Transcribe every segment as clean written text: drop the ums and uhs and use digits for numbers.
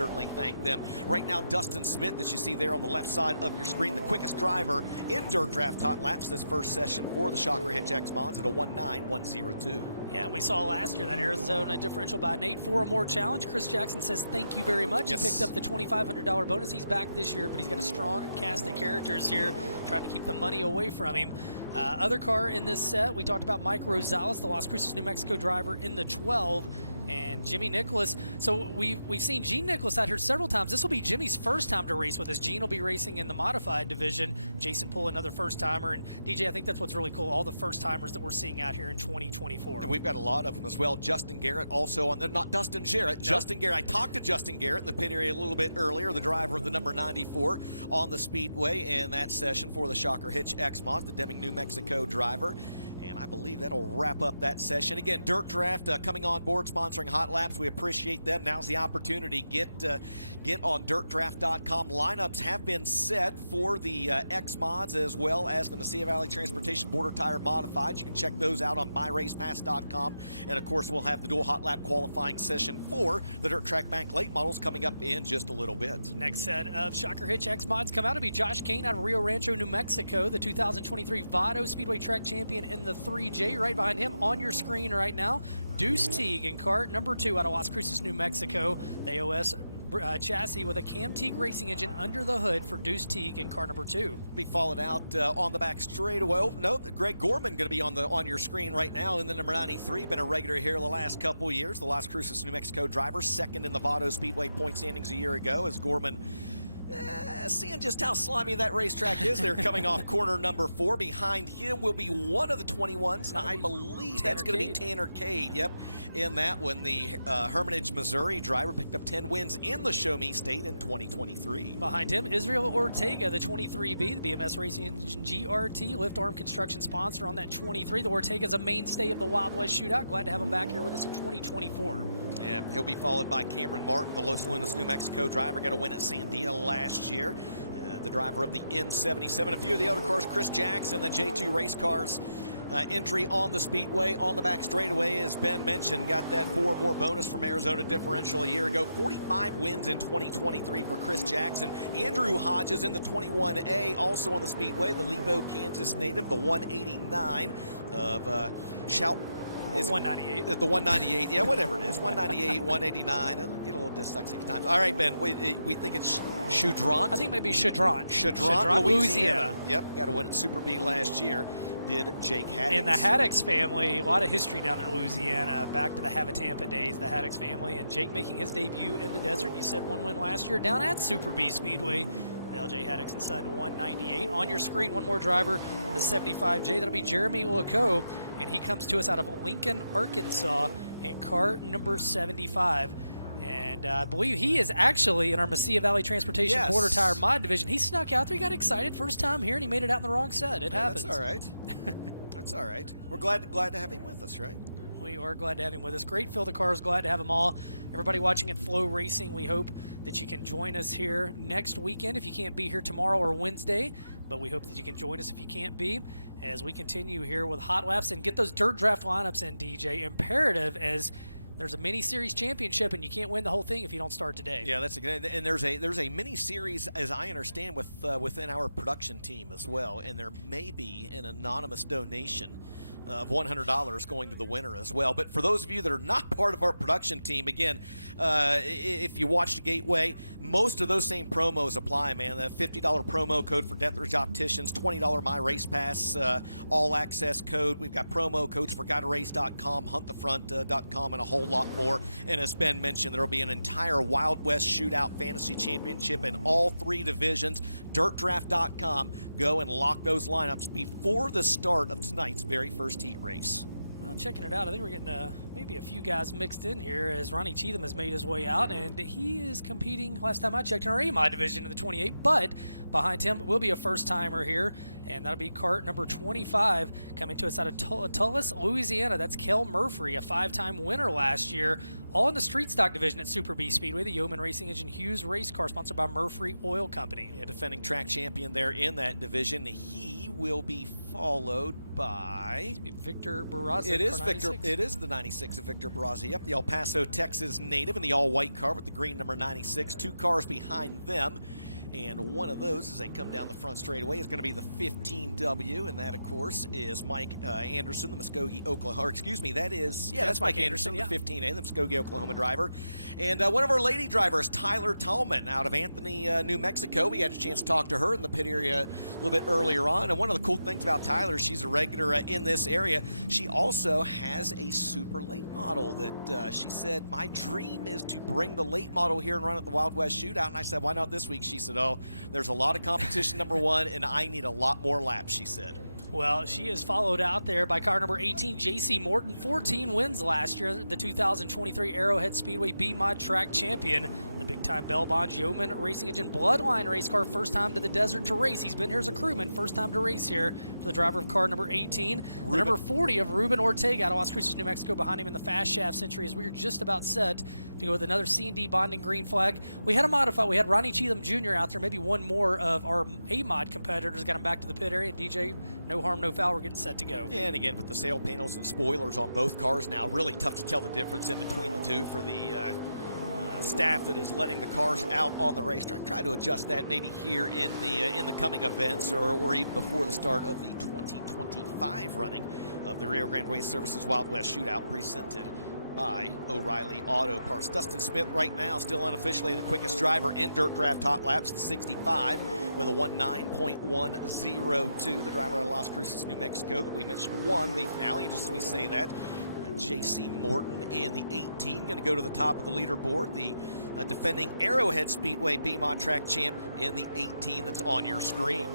Certainly thank them. Right now, Dustin Smith, that you see there on the left side of your screen, the quickest driver in Dirt Draft Hot Laps this first session for the Shocker Hitch X Mods at a 1:9.102. Yeah, we saw last year that Arizona differential by Nate for a more challenge. Chris Jackson says thank you very much. Yes. He picked up the $2,500 bonus. He's back this year, but he's got a strong cast of characters here trying to keep the money away from him. Other car in this set, we talked about Mike Rosales, the Las Cruces, New Mexico driver in the 12. And Jimmy Nicholas. So we've seen Gene Nicholas out here several times. This will be Jimmy's first time to race with us. Gene will be racing in the modified division. Jason Poole, another first-timer. And DJ, I think that's what's really cool, all the first-timers that we're seeing out here in 2024. And we've got a lot of them as well. Justin Garrett also on the, not Dustin Jarrett, no. Justin Garrett. I talked to Justin Garrett in the pit area a little bit earlier, the driver of the number 94 on the Speedway in that session for the Shocker Hitch X Mod, the Deming, New Mexico driver. And I believe that'll wrap up that session. Again, Dirt Draft coming on board, sponsoring Hot Laps. We appreciate them. Now's the opportunity. Get on dirtdraft.com. Lineups have been set for the X Mods as well as the Mesilla Valley Transportation Border Tire Modifieds. You can check those out on myracepass.com. And, of course, we'll have the dual Hot Lap qualifying session for the Dirt Track Bank late models coming up in just a little bit. Next set of Shocker Hitch X Mods come out to be Josh Kane out of Rio Rancho, New Mexico, the 2023 Vado Speedway Track Champion in the 3J. Right behind him on your screen right now, Deuce Teague in cart number 2 out of Las Cruces, New Mexico. The AOS chassis with a Cam Teague racing engine under the hood for Deuce Teague in car number 2. Be followed out on the back straightaway. Oh, no, Greg Gorman going to be on your screen right now in the number 93. Been a regular here the last couple of years. The Las Cruces, New Mexico driver, second in the Vado Speedway point standings a year ago as Gorman seeing just how slimy that racetrack is. They're coming off corner number 4. Behind him will be one of the 21s. Now, I believe that's going to be Tanner Cade. Yep, in that one. The Hermitage, Missouri driver picked up 10 wins in the Show Me State in 2023. Behind him, Israel Ortega, the 23B, the BMS Racing GRT lift arm construction sponsor on that 23. The Ortega's a mainstay of the Wild West Shootout. Glad to have him back here with us in 2024. Yeah, he'll be followed by Cameron Martin, the Los Lunas, New Mexico driver. Got a win at Sandia last year. The driver of the M77. A few of the other cars, Chris Jackson, the J2 race cars. Entry on the Speedway, on the back straightaway, as Ben mentioned, got that 4 more bonus from Arizona differential a year ago. 45 wins in 2023 for Chris Jackson. Andrew Hodges in the 21A, also on the Speedway, the Lebo, Kansas native, the 189 of Shout. Is 198. The 198, yeah, whatever it is, 198, 189. It'll get a little dyslexic at times. All right, Ben, we think it's Shootout. I think maybe Shadron. Shadron, Louisiana. Yep, got a win at Super B last year. Did Jake Haddix. And the Haddix family, a lot of history down in Louisiana, back to the Havatampa days, the Haddix family, and Jake making his debut in the desert. You said 1 win last year down at Super B Speedway. The LJ Haddix and Son 198. On your screen, one more driver, the 75J. That'll be Jeremy Laco, and he comes to us out of Lincoln, Arkansas, in car number 75. And I believe he is actually in our Mesilla Valley Transportation Border Tire Mod Division. He snuck out there. He got excited first time here, and he made it out in the wrong set. It happens. That's all right. That's all right. We're glad to have him with us, right? We are glad to have him with us. Great field of cars. Glad to have them all. Everybody watching at Flow Racing, we hope that you can join us here next weekend if you can't be here tomorrow or Wednesday. But we hope that you can join us if you can't be as we continue here with Hot Laps and get those Dirt Draft lineups in, DJ. Imperative, as there's a mini series championship, and you can't win the whole thing if you don't start today. Yeah, that's good. And there's a mini series, as I understand, within our production team as well. And there may be an anonymous donation of $100 going to the winner as well. But for those of you that are not part of our production team, again, if you watch the Gateway, most of those same promos apply, man. The $50 promo code for Deathridge Opticians, $20 MyRacePass all-access code. We've got promo codes for GuyToRace.com, HuntTheFront.com, and a whole lot more. And as Ben mentioned, there will be an entire Wild West Shootout Fantasy Championship in all 3 divisions. DirtDraft.com. Go and lock those lineups before the start of tonight's very first heat race. Well, checking it out, I think we're getting maybe a few guys mixed in here as Ronnie Cheatham has made his way out, and he is competing, last time I checked, in our AMI division in the 28, but behind him will be a first-timer here, and that'll be cart number 25 coming to us out of Tullis, Louisiana. That's Kel Murphy, a 5-time winner last year, all in the street stock division at Super B Speedway, the Yeoman Racing Engine Hughes race car sponsored by Murphy Oil Company. Yeah, defending track champion there in that division. He will be followed by Victor Barraza. It is car Victor. 96. It is the 96 of Victor Barraza. Yep, the El Paso, Texas native in the all-white car with the green number 96. 2 cars behind them. And one of those, as they come down the front straightaway, is going to be the 15W, and that, of course, is Mike Anderson, the Muskogee, Oklahoma. Or excuse me, that's Mike Anderson, the 15A, the Muskogee, Oklahoma driver. And one of our lady drivers, Tyler Tallman, out of Anthony, New Mexico. We had a chance to talk to her in the pit area a little bit earlier on. And one of the cool things about Tyler, she's a regular in this area. She also has a super late model that she said, my dream is to bring the late model here and run at the Wild West Shootout. And I said, why not this week? She said, oh, there's a lot of competition, number one, and I need a lot more laps, she said. Well, she is followed out there by car number 18, J.C. Morton. 14 wins last year, the 2023 Arrowhead Speedway B-Mod track champion. The big-time Bell Bonds Yeoman Racing Engine Bloodline race car, first time to the desert to race. He's been here as a crewman, first time to race here for the driver of car number 18. The number 40 of Ruben Ortega out of Las Cruces, New Mexico, behind him in the fast shaft century as we are just about set to go with another C&D bonding green flag. We had a modified. We had Ronnie Cheatham Jr. out there, maybe one more of our A-Mod competitors got him back to the pit area. DJ, no harm, no foul. We're getting set to go. Yeah, and again, with the sail panels and spoilers on both cars now, really tough to tell the difference in between the two for the staff that is letting the cars out on the racetrack. Try to adjust that maybe here in the coming events or even before the start of the 2025 running of the Rio Grande Waste Services Wild West Shootout, presented by O'Reilly Auto Parts. Dustin Smith right now still unofficially the quickest driver in Dirt Draft Hot Laps, the 65, with a 19.102. The driver out of Las Cruces, New Mexico, that we mentioned won the finale. Just as we say that, J.C. Morton in the 18 going to go to the top of the leaderboard. The defending Arrowhead Speedway B-Mod track champ in the 18 that's on your screen.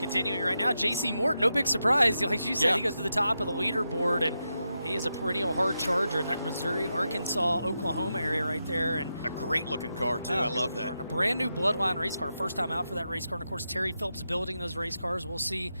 Continuing right now, J.C. Morton, no big surprise. Like you said, Yeah. He goes to the top of the leaderboard, and he is a perennial hard charger in that Missouri, Arkansas, Oklahoma area right there. And A great-looking car, too. I love that. A brand-new Bloodline race car. First time out for that race car. And, of course, Terry Phillips building those race cars. We'll see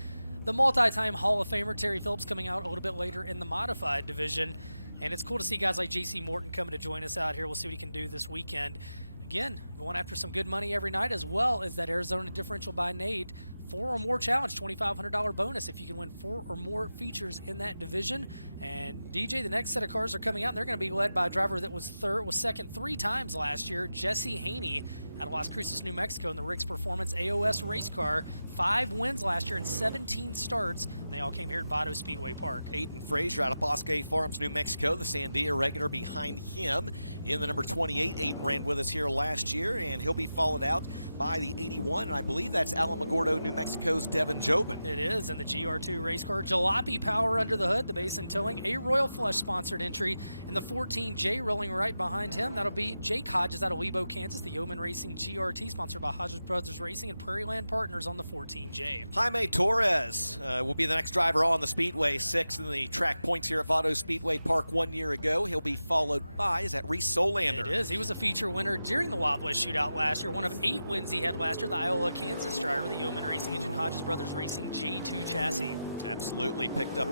the multi-time Hall of Famer Terry Phillips coming out a little bit later in the modified division. And it's cool to see guys like J.C. Morton coming to join us out here. We'll see what he can do this weekend. Again, going after some good money every night, as well as that Arizona differential by Nate. 4 or more challenge, $2,500 bonus if you can win 4 or more features in that division. And DJ, the next set of cars are coming out, and they're going to be led by a driver that was second 3 times last year, Jesse Haney out of Las Cruces, New Mexico, in the Rick's Performance AOS race car. 5 wins last year and 17 starts. They all came here at Vado Speedway Park. Aiden Frazier out of Bosque Farms, New Mexico, the Sandia regular behind him in the number 28. Aiden ran with us here last year, and he'll be followed out by the 81, and I believe that's Alamogordo, New Mexico's Devin Jobin. It is, in the GR2 race car. Jalopy Power under the hood, the Basin Towing, a Royal Flush sponsored entry, and the 14J rolling right behind him. That'll be Jake Hodges out of Lebo, Kansas, the Yeoman Racing GRT, sponsored by Hodges Brothers Racing and Prairie Land Partners on the 14J. Jaime Torres will be the next driver on the Speedway, 6th in the track points here at Vado Speedway Park 1 year ago. He'll be followed by, is that Reese Solander? It is. He was a feature winner during the Wild West Shootout last year. One of 8 wins he had last year, the Iowa, Kansas driver, the Yeoman Racing Engine Hodges Brothers Racing J2 chassis. Absolutely. Picked up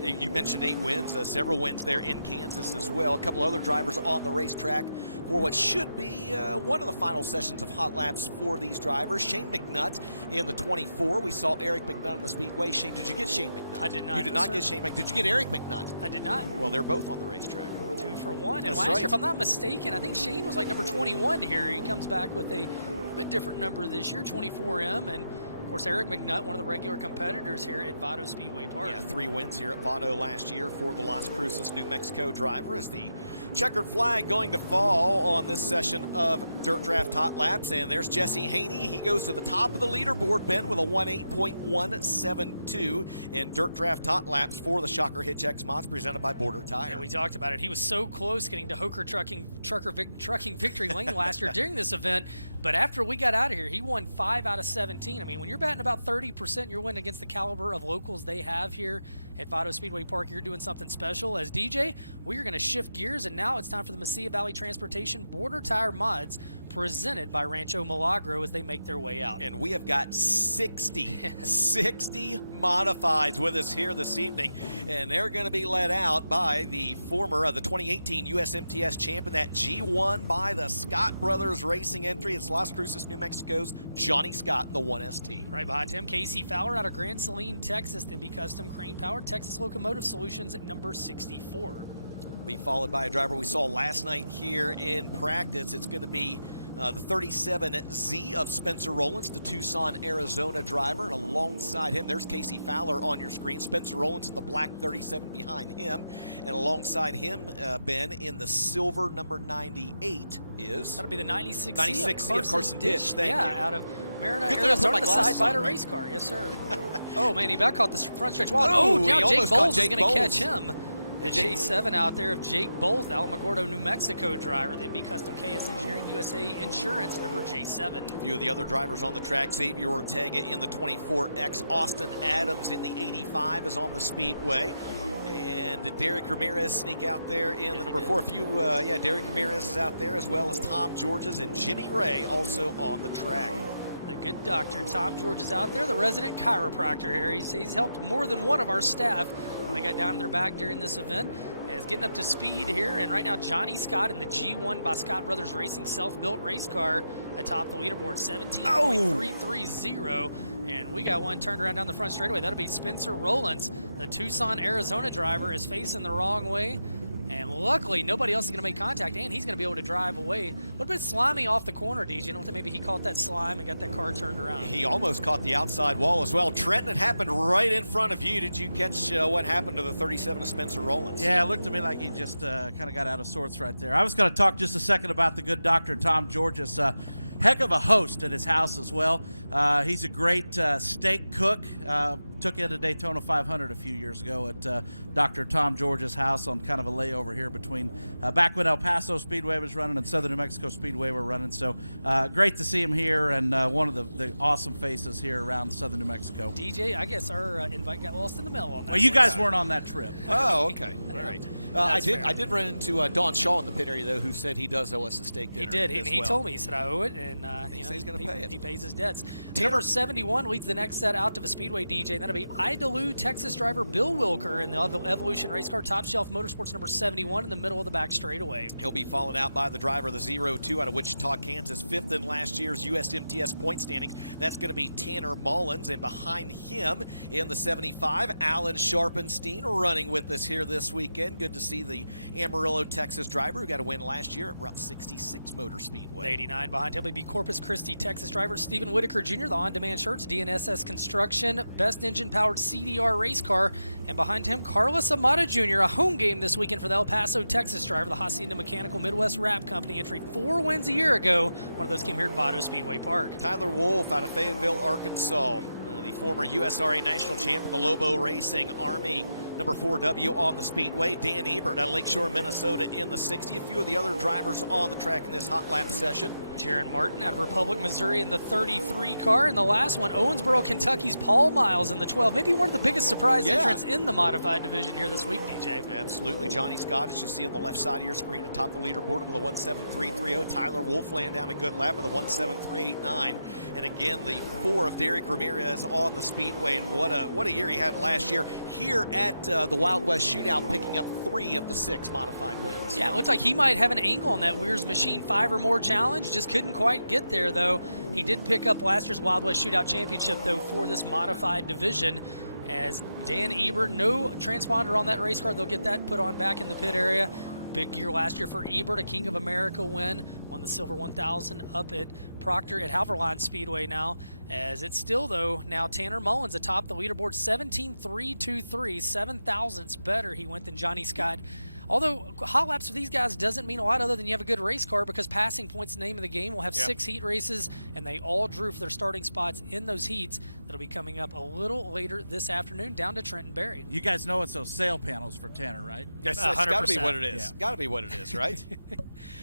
you mentioned 8 wins, several wins there in Kansas as well. A couple other drivers on the racetrack for what should be one of the final sessions of hot laps for these drivers. Shane McNutt in the 24. We saw Eric McNutt on the Speedway. Shane, did you get Shane McNutt? I did not. You did not get Shane McNutt. Did you get Eric McNutt? I did not. Well, they're both on the racetrack. 2 for 1. And That's last right. year, if I'm not mistaken, I think Shane was like number 21 here. He comes back with a bit different number this year, 24M. And of course, Eric McNutt, one of the regular competitors here at Vado Speedway Park. Yeah, 3 wins here at Vado last year for the Las Cruces, New Mexico driver, as the checkered flag going to fall on this session of Dirt Draft Hot Laps. And there's Jesse Haney. He goes to the top of the leaderboard, Ben, with a 18.172 in Dirt Draft Hot Laps for the Shocker Hitch X Mods, presented by Border Tire. And we talked about it. He was so close getting to Hoker Trucking Victory Lane last year during this event. But after we got out of here, he won 5 out of 17. I mean, when you're batting about 30%. You're winning against the caliber of locals they have here at Vado Speedway Park. You're doing something special. As DJ, we are going to shift gears, and now it's time for the Mesilla Valley Transportation Border Tire Mods presented by Rancho Milagro as they make their way out. And we have got 60 modifieds with us here this evening, and they're going to be led out by the former the 2018 USMTS champion, that G1 by the Scott Brothers Racing entry. It's Las Cruces, New Mexico's Johnny Scott in the 1ST. Right behind him, Casey Fowler out of Grand Saline, Texas, the Be Custom Crane Powered Texas Locomotive Solutions at number 64. Be followed by a driver we saw last night here in practice. It's going to be the 37Z of Spencer Rollins, the Tucson, Arizona driver. And alongside him, there's Casey Fowler on your screen. Spencer Rollins in the black 37 behind him. And alongside him, Ben, in the silver number 98 is... That'll be the 96C 96C of Carson Ditch. Thank you. Out of Marina, Good thing I put my Arizona, glasses side by the on, right? race car. Yes, sir. Oh, man, he back caught the front stretch wide. Oh, Now he Jake almost caught Bowles is Jake going to Bowles. catch him. The J7 out there of Jake Bowles, the Alamogordo, New Mexico driver, the Be Custom KS Engineering, USA Insurance, number J7. A few of the other drivers on the track, Xavier Ortega in the 24X, Austin Adams in the 85 is on the speedway. And Derek Ramirez sneak out there in the number 4. Derek Ramirez is out there, as well as Tom Georges and Jimmy Ray also on the track. The good doctor, Tom George, is out there, the resident chiropractor here. He's helped more than one of our staff when they got down their back during this event. Is getting up to speed here, and right now Johnny Scott in the G1 by Scott Brothers Racing self-built race car atop the leaderboard, 17.330. And we got one turned around down the front straightaway. That'll be Spencer Rollins, the Tucson, Arizona driver, is facing the wrong way. And luckily, nobody else is going to make contact, and he's going to be able to drive away. A little bit slimy off the corner, DJ. You don't think maybe he caught that slime and got that car turned around? He almost caught the outside wall as well. Trenton, it happened right in front of you. Did you catch what happened to the 37 of Spencer Rollins? Yeah, it looked to me like he just kind of got out of sorts right there. I was going to talk just a second about the good doctor, Tom Georges. Heck of a host at his house as well. He's a great steak cook. Took in a Daytona 500 a few years ago at Dr. Tom George's house on kind of a layover here between back when El Paso Speedway was running and Southern New Mexico Speedway were running. So great to see him here, and one of the awesome faces here around Southern New Mexico. DJ, I guess our invite got lost in the mail on that. Well, you guys weren't on that trip. Oh, okay. All right. I fair. did run into Don Shaw in the pit area, though, who said he does owe us a steak dinner. He did. as He well. told me. He said, I owe it, and He said he's gonna pay it. He pays his debts. Tanner- Number 71 leads the next set out to the Speedway, DJ, and that'll be Idalou, Texas driver Bill Wilker in the Evolution race car, Top Shelf Motorsports number 71 in the middle of the back straightaway. He'll be followed out by the driver of the 02 out of Wichita, Kansas, 5th in last year's USMTS point standings. That's going to be Tanner Mullins, and behind him in the 75, Alan Sharpenstein running with us here this weekend. Good to see the Amarillo, Texas driver who got a win last year at Route 66 Motor Speedway. 89 behind him will be Corpus Christi, Texas driver Stephen Whitaker Jr., the on-demand shirts, DNSS Construction, best engine-powered CDR race car, and behind him, Carlos Amata Jr., a home game this weekend for the El Paso, Texas driver, the Hacienda Mechanical Midwest Wrap Company entry, 4 wins a year ago. One of those came here at Vado Speedway Park. Tyler Wolf out of Fayetteville, Arkansas, the former USRA national champ in the Lobo Racing Army. Number 4W on the speedway. Dan Ebert out of Lakeshore, Minnesota in the 60. A few of the other drivers on the track in this hot lap session. Jaron Martin out of Republic, Missouri in the 33 car. And the last one, Owensboro, Kentucky's Paul Miles in the 12. Maybe one of the biggest surprise entrants in the modified division here this week, DJ. Absolutely. Johnny Scott, as you see on the left side of your screen, atop the leaderboard with a 173.30. Tyler Wolf laying down a good lap with a 173.89. And again, the 4 of Derek Ramirez on the speedway. And what a year he had last year here at the Wild West Shootout, picking up 3 of the 6 modified wins. Yeah, it looks like he might have an angle on that Weir's Machine 5 or more challenge. Just couldn't quite get there, though. He did pick up last year's Wild West Shootout Championship, though, for this modified division. As Dan Ebert, no transponder on that race car. They'll get that put on back in the pit area. Big year last year for Ebert, a King of America win. Won the Silver 1000 up at Proctor at Halverline Speedway now. As it's still, though, now Tanner Mullins atop the leaderboard, 17.323, 7 thousandths better he went than Johnny Scott Although hot laps for these guys doesn't mean a lot other than you have a good race car, because Passing Point's the name of the game. We'll have 6 heat races, and they all drew for their starting spots in those heats. That'll be coming up a little later this afternoon down to Trenton Berry. You guys know it's those sail panels for Tanner, right? Yes, that's got to be 100%. what it is. Yeah. Got to be what it is, right?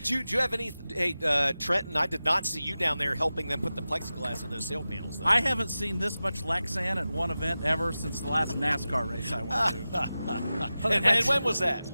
do you have any? Hey, Trenton, I did not see you down there helping them put the plexiglass in those sail panels, though. I haven't seen this much Lexan at one event ever since the last NASCAR race I went to. and when was that?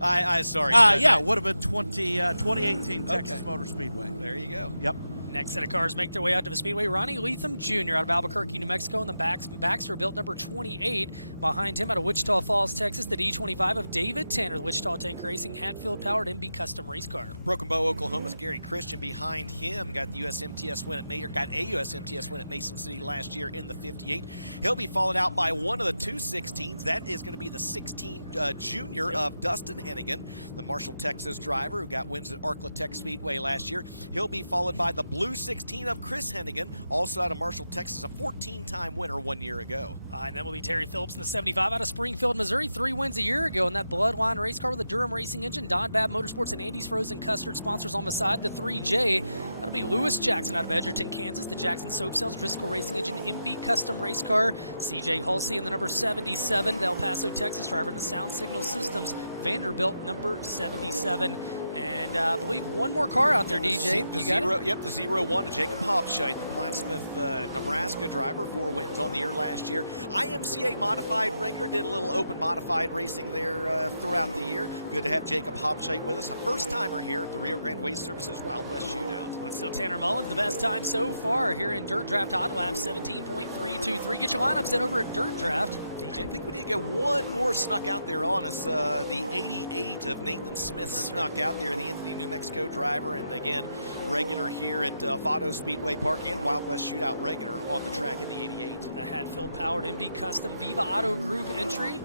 I sorry. Yeah, it would have been 2018 Texas Okay. Motor Speedway. There you go. Yep. Next set of cars make their way out to the Speedway. Ronnie Leatham Jr. out of Albuquerque, New Mexico, and the Baxter built number 28. Behind him out of Wichita Falls, Texas, the D25 of David Tanner, the Wichita Tank Racing Hatfield-powered MB Custom race car. Broken Bow, Oklahoma's Gary Christian behind him got the USMTS win at got a USMTS win at Mason City last year in the 58. He'll be followed out by one of the 216s. That is going to be the 16 junior of Dustin Hennigan, the Marshall, Texas driver who got wins at Arklatex Speedway last year. He'll be followed by the Blue 16 of Chris Hennigan, also out of Marshall, Texas, a 14-time winner 1 year ago. And then will be Terry Phillips in the 75 out of Springfield, Missouri. 3 wins a year ago in that Bloodline race car with a Durham Racing engine. Don Babb Motorsports and Andy's Frozen Custard sponsors on the side. The 3J, that'll be Lewis Jackson out of Edgerton, Kansas. The Jackson Soap Sales Driscoll Racing engine MB Custom race car. CJ Hulsey in the number 77, the El Paso, Texas driver in the Sound Signal Systems Vanderbilt number 77. And I believe one more car out there, DJ. The You got zero, it? Yep, the 0-1 to Jacob Hopscheit, the Plattsmouth, Nebraska driver, 4 wins on the year last year. IMCA modified regular, did a little open modified racing there throughout the year. Good to have Jacob Hopscheit with us, a first-timer here at the Rio Grande Waste Services Wild West Shootout. But still, Tanner Mullins, the best time so far here in Dirt Draft Hot Laps, 17.323. Get your lineups in over at Dirt Draft. I think we need to get one more snuck out there on us. The 88 of Nathan Smith snuck out there, the Anthony, New Mexico driver, and again, regular here at Vado Speedway Park and Wild West Shootout regular on the track in the 88. The Hatfield-powered MB Custom Viva Auto Group entry.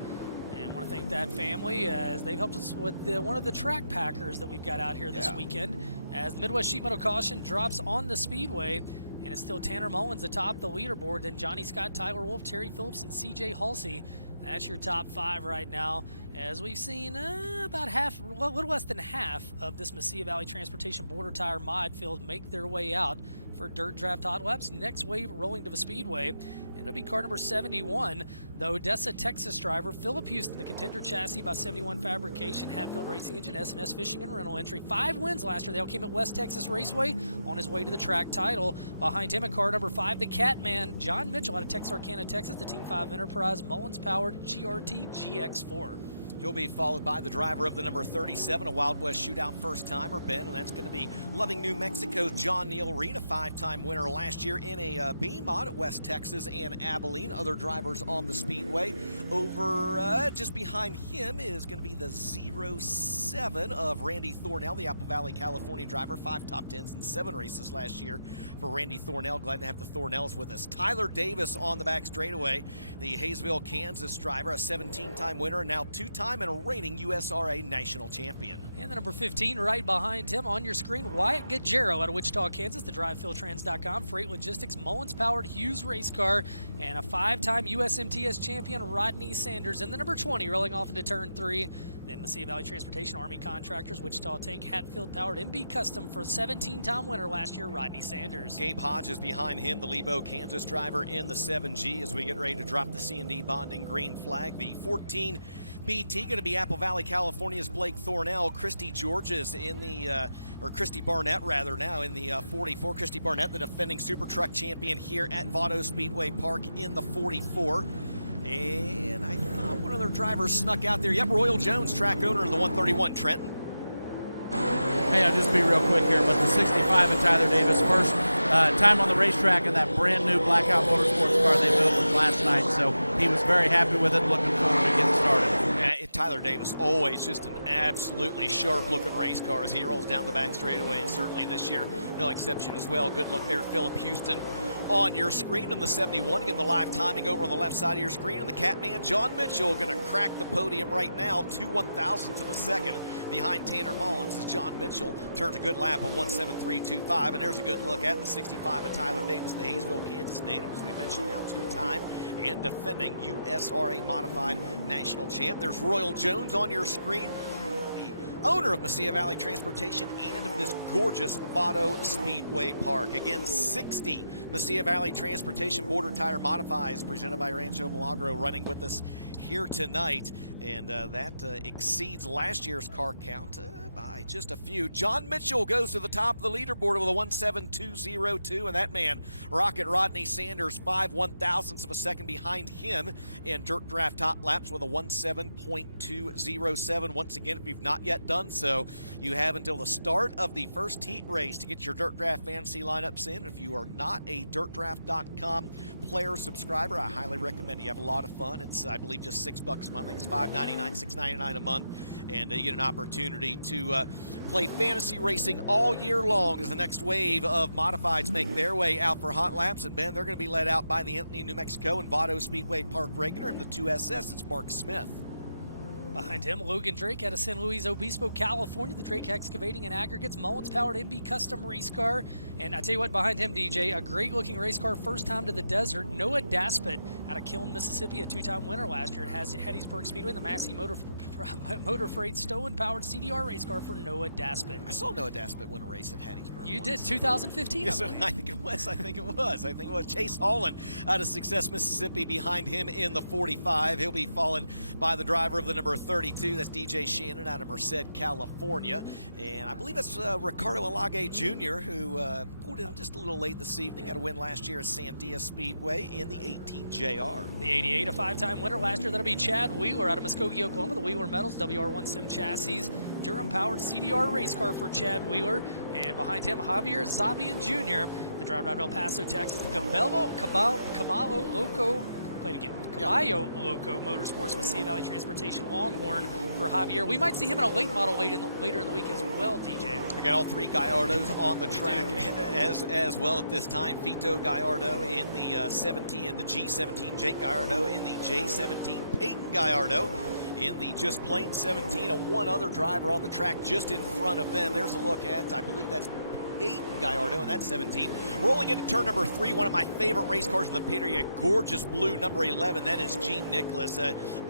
And I want to thank that family as they've helped us with one of the track packers that we've got out here this weekend. As the Midwest Sheet Metal Caution drops on the Speedway, and it's still Tanner Mullins atop the leaderboard, then Johnny Scott, Tyler Wolf, Terry Phillips, and CJ Hulsey. That's your top 5 right now, as we've seen about half, a little less than half of this Mesilla Valley Transportation Border Tire mod field make their way out for Dirt Draft Hot Laps. Next wave rolling to the Speedway, and it'll be car number 71, the Odessa, Texas driver, Philip Houston, the Contender chassis by 71 Fabrication, Hatfield Racing Engine, S&S Fishing and Rental entry. 5 wins last year. They all came at West Texas Raceway on his way to the track title. Behind him at car number 5, the Catman, John Mitchell out of Texarkana, Texas, the Team 5 Enterprise Mullins-powered GRT GX4. He'll be followed by the driver of the number 37, a Wild West Shootout first-timer, Ben, and that's going to be Loving, New Mexico's John Neal Reed, a 5-time winner last year in a B mod at West Texas and Abilene. Other drivers on the Speedway. Over just behind him is going to be the 07 of Randy Thornell, the Apple Valley, California driver. 5 top 10s and 7 races last year for Randy Thornell. Glad to have the Thornells with us. Tyler Davis on the back straightaway, the Hayesville, Kansas driver, a 17-time winner and now 2-time and a reigning USRA national champion. And the number 15 right behind him on your screen, Wyatt Gajero out of Wichita, Kansas, the DriveFilTrans.com Freight Logistics Mullins-powered Hughes race car, and a 5-time USMTS champion, Rodney Sanders. And the number 20 rolling off into turn 3, the Mesilla Valley Transportation Army Contractors Wichita Tank Hatfield-powered MB Custom for 17-time winner last year, Rodney Sanders. Gabe Hodge is behind him, the Lebo, Kansas driver in the 7G as we get ready to drop the C&D bonding green flag. The 14 BT going to be Apple Valley, California's Blake Thornell. Christy Georges in the, or Christy Barnett rather now in the 44. Christy Barnett, the defending Super Truck champion here at Vado Speedway Park in the 44. And I thought one of their drivers snuck out there. Yep, Royal Jones, track owner of the 131, Trenton. Hey, I'll just be real quick here, but the 65 of Tyler Davis, first time on the racetrack in that brand new Blackout Motorsports car they built was last night, so he was very happy with it, looking forward to getting started. Tyler Davis, always just an absolutely sharp-looking race car as he rolls down the back straightaway, and certainly this year, no exception as well. Good look there, Philip Houston on your screen in the 71. Again, the live timing over on the left side of your screen. And the Catman, John Mitchell, going to crack the podium right now, 2/1000ths of a second behind Tanner Mullins as John Mitchell turns a good lap of 1:73.25. And there's a good look at the 65 of Tyler Davis, the Hayesville, Kansas native, as we mentioned, now 2-time and defending USRA Modified National Champ. There's Royal Jones on your screen, owner of Mesilla Valley Transportation and of this gorgeous Vado Speedway Park. Again, 60 Mesilla Valley Transportation Border Tire Modifies presented by Rancho Milagro running with us here tonight, and that exceeds last year's car count by just a few. John Mitchell goes to the top of the leaderboard with a 1.7202, and that man, Rocket Rodney Sanders, 5/1000ths of a second behind him in Dirt Draft Top Laps with a 1.7.207. Once again, if you've not yet done so, you have until the start of the first heat race to get your Dirt Draft fantasy lineups in. If you are not a DirtDraft.com player subscriber, I highly recommend it. You have a lot of fun. It's, I believe, just $6 a month. I think it's $5.99, $6.99 a month, and you get an opportunity to play fantasy racing all year long as the next wave of modifieds make their way out for hot laps. And Ben, they're going to be led out by the Anthony, New Mexico and Vado Speedway Park regular and the 2SS. It's Mark Smith. Behind him, Logan Drake out of San Luis Obispo, California. The Drake Excavating and Aggregates Mullins-powered MB Custom race car. And I tell you what, behind him, DJ, a great-looking race car, first time to the desert. Noah Daspit out of Kiln, Mississippi, a two-time winner last year at Hattiesburg Speedway. The Massey Motor Freight Stowen-powered CDR race car for Noah Daspit. I saw Noah Daspit win a race at Hattiesburg. You did, 2015, yes, I believe. I think it was. Chase Holland out of Success, Mississippi, behind him in the 45. He'll be followed by the driver of the number 32. That's DJ Shannon out of Merced, California. And I believe that's Ricardo Alage Jr., who pulled in just a little late this evening. Got a win last year at Sandia Speedway in the 18JR. The 88, a five-time winner last year. That'll be Chad Wheeler out of Muskogee, Oklahoma. The Wheeler Metals, WR1 Sim chassis, Durham-powered CDR race car for Chad Wheeler. And behind him, Javier Zabian Jr., the driver out of El Paso, Texas. The Caballo Loco. Play it again. Caballo Loco Motorsports Mesilla Valley Transportation Longhorn for Javier. We might see him in a late model later in the week as well, DJ. We got all three Gallardos on the track as well at this time. Fito Gallardo in the 17 and the G17. Jake Gallardo in the J17. Peyton Gallardo in the just plain 17. One other driver on the track just in front of them. There's a look at, I believe that's Peyton Gallardo, and that's 17. Rolling into turn number 3, one of my favorite race cars of the period, gorgeous blue number 11. That is Gene Nicholas.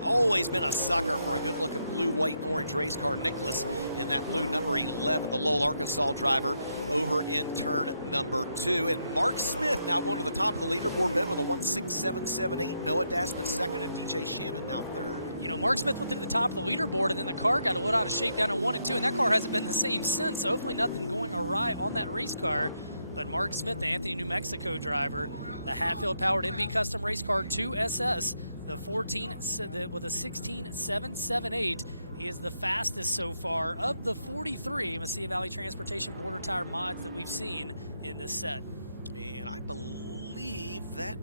Always been a sucker for a good-looking blue, white, and orange race car. Nicholas in that blue number 11, the Lowell, Arkansas driver over in turn number 2. And Mark Smith now going to the top of the leaderboard bed with a 1.6778. Noah Daspit second, and DJ Shannon now third. You know, Mark Smith went to the top of the leaderboard, and then the car got a little out of shape down in 1 and 2, and that car hasn't been the same since, so hopefully nothing going awry on that race car. But Mark Smith, the Anthony, New Mexico driver, the Hatfield-powered MB Custom race car 2SS, the 14 with a 16.778. He is the fastest so far of the 43 Mesilla Valley Transportation Border Tire mods that we've seen in this set. And I believe that.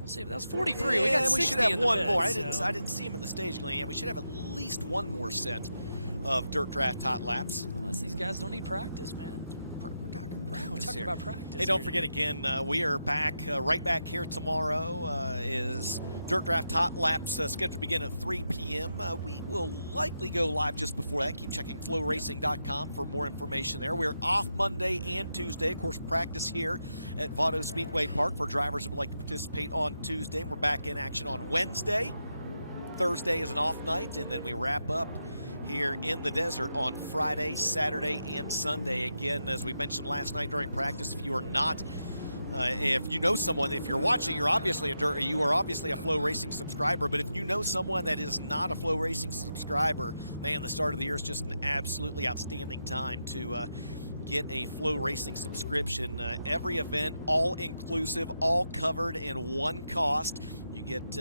Let's see, that was 43. Yeah, we got 60 we should have in the one pit, more. so. I didn't see him in the stage lane. Yeah, we should have at least one more set of Dirt Draft Hot Laps. Unless these guys don't need practice, man. We're talking practice We're talking here. about practice. Hey, don't here. forget again, we are back, right back here tomorrow. Is Dirt Draft Hot Laps scheduled to begin at 3 p.m. We will likely go live just before that. Keep checking flowracing.com for more information there. We're off Monday and Tuesday. Of course, practice here at Vado Speedway Park for drivers that would like to participate on Tuesday. We're back in action on Wednesday. Thursday is an off night, and then we wrap up here in the desert on Friday, Saturday, and Sunday. Again, as we mentioned last night during practice, if you are not if you know someone, if you're watching, you are obviously a Flow Racing subscriber, but if you know someone that is not a Flow Racing subscriber, man, the start of the year is just an absolutely outstanding time to get a Flow Racing subscription. Every event, all inclusive, all covered in one cost. You get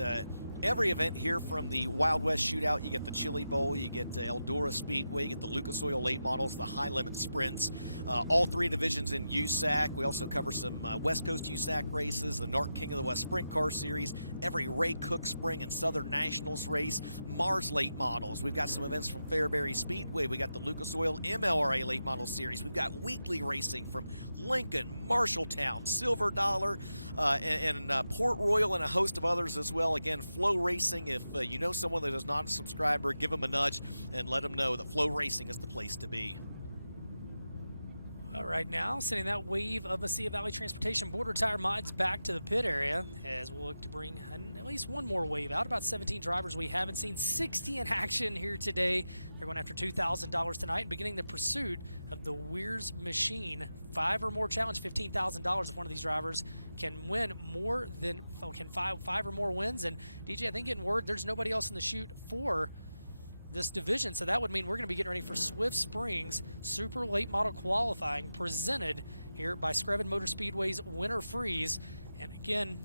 every event here, from the Wild West Shootout, you get the Chili Bowl, you get Eldora Speedway, you get the Lucas Oil late models, the high limit sprints, all three divisions in USAC. We also cover some West Coast USAC races, the NARC King of the West Sprint Car Series, every Ray Cook Spring and Southern Nationals race, Mars late models. We've got some events from Fairbury Speedway. We got the Lucas Oil MLRA late model series. We've got weekly racing from Lincoln, Marshalltown, Silver Dollar, and Port Royal, and a host of others as well. Again, Flow Racing. If you know someone that is not a subscriber, give them a nudge and let them know that Flow Racing is the place to be. All right now, sending that wave of Mesilla Valley Transportation Border Tire Mods back to the pit area as we'll look to bring at least one more wave out. About 17 drivers we haven't seen, 60 in action here today. They're going after $2,000 tonight, beginning the pursuit of the Weir's Machine. 5 or more challenge, $15,000 if one of these drivers can win more than five or more wins. And DJ, I think getting word there's nobody else in the chute for this division, so that would mean we're going to be getting ready for Swift Springs Super Late Model Qualifying presented here by Screven Motor Speedway's Winter Freeze. And again,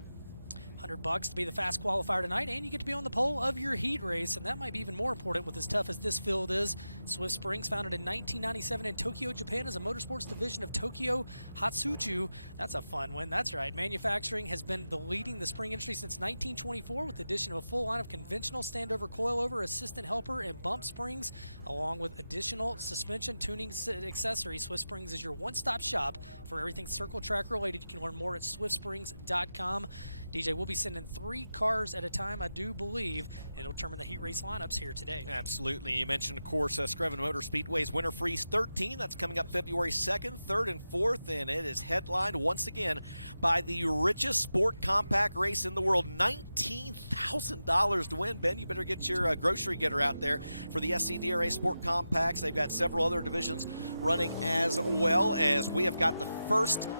$100 to be the fast qualifier tonight, and you get to be on the pole of your heat race, and that might be even more important with as tough as this field is. Swift Springs, founded in 1997 in Tokyo, Japan, as a motorsports division of Tokyo Hatsuchu. That's a fun one. That's right. Manufacturing has been leading the spring industry since 1924 with the addition of a full line of conventional standover, coilover, assistant helper, and bump springs, along with additional suspension tuning accessories. Swift Springs is your one-stop shop for everything circle track related. You can learn more at swiftsprings.com. DJ, we'll be sending 3 cars at a time, I do believe, and it'll determine the heat race lineups here today. Absolutely. You mentioned, of course, Screven Motor Speedway's Winter Freeze 13. That's coming up February 2nd, 3rd, and 4th, and it is headlined once again by the richest sport compact race in the world. $19,000 to win. Ben, you better get your grocery getter out there for the SCDRA Sport Compacts. They've got several other divisions running as well, as we have got the first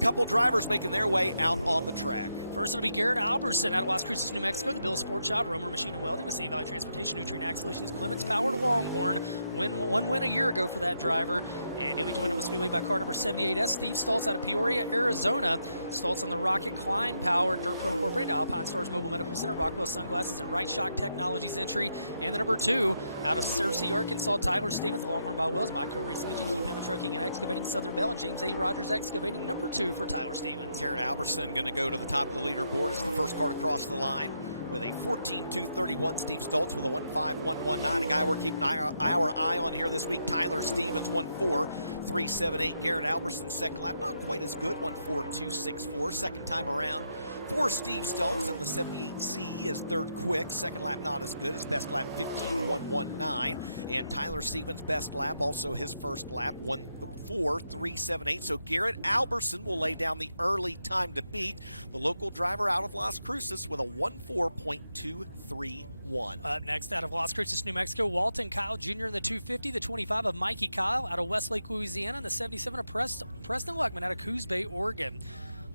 couple drivers making their way out on the track. First, it'll be Garrett Alberson out of Las Cruces, New Mexico, the Bill Sport Shop, Romer Machine and Welding, Mesilla Valley Transportation, Nutrient Ag Solutions, Clements Powered Longhorn. One win a year ago for that driver, and he'll be joined on the speedway by car number 78S, Steve Stoltz out of Peoria, Arizona. Stoltz on the Rocket Klein Powered, Dirt Pro Incorporated, Alpine Stars Mobile Medical Center, Rockwell Sunglasses, and Right Shock Technologies entry. And the number 2 out of Searcy, Arkansas, Tyler Stevens, the Longhorn by Wells, Micro Racing Engine, Keith Hammond Trucking and Excavating, Southern Bell, and James A. Rogers Excavating, number 2 for Tyler Stevens. Garrett Alberson going to go to the top of the leaderboard as the first car to cross the line with a 14.231. Steve Stoltz with a 1.5119. A guy we're keeping our eye on here this week, Tyler Stevens, 1.4378. Garrett Alberson, second lap, not quite as good, 1.4264. Second time around for Steve Stoltz in the 78C is third quick. Second lap not as good. His best lap 15.119. And Tyler Stevens' best lap, also his first lap, 1.4378. So Garrett Alberson will lay down the early time to beat the local driver out of Las Cruces with a 1.4.231. Up next, out of Las Cruces, New Mexico, Walton Kyle Jr. in the 250, the 25 of Mikey Kyle out of Westlake, Louisiana, and the 77 of Preston Luckman out of Coos Bay, Oregon.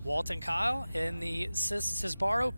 Walton Kyle in the Cisbaro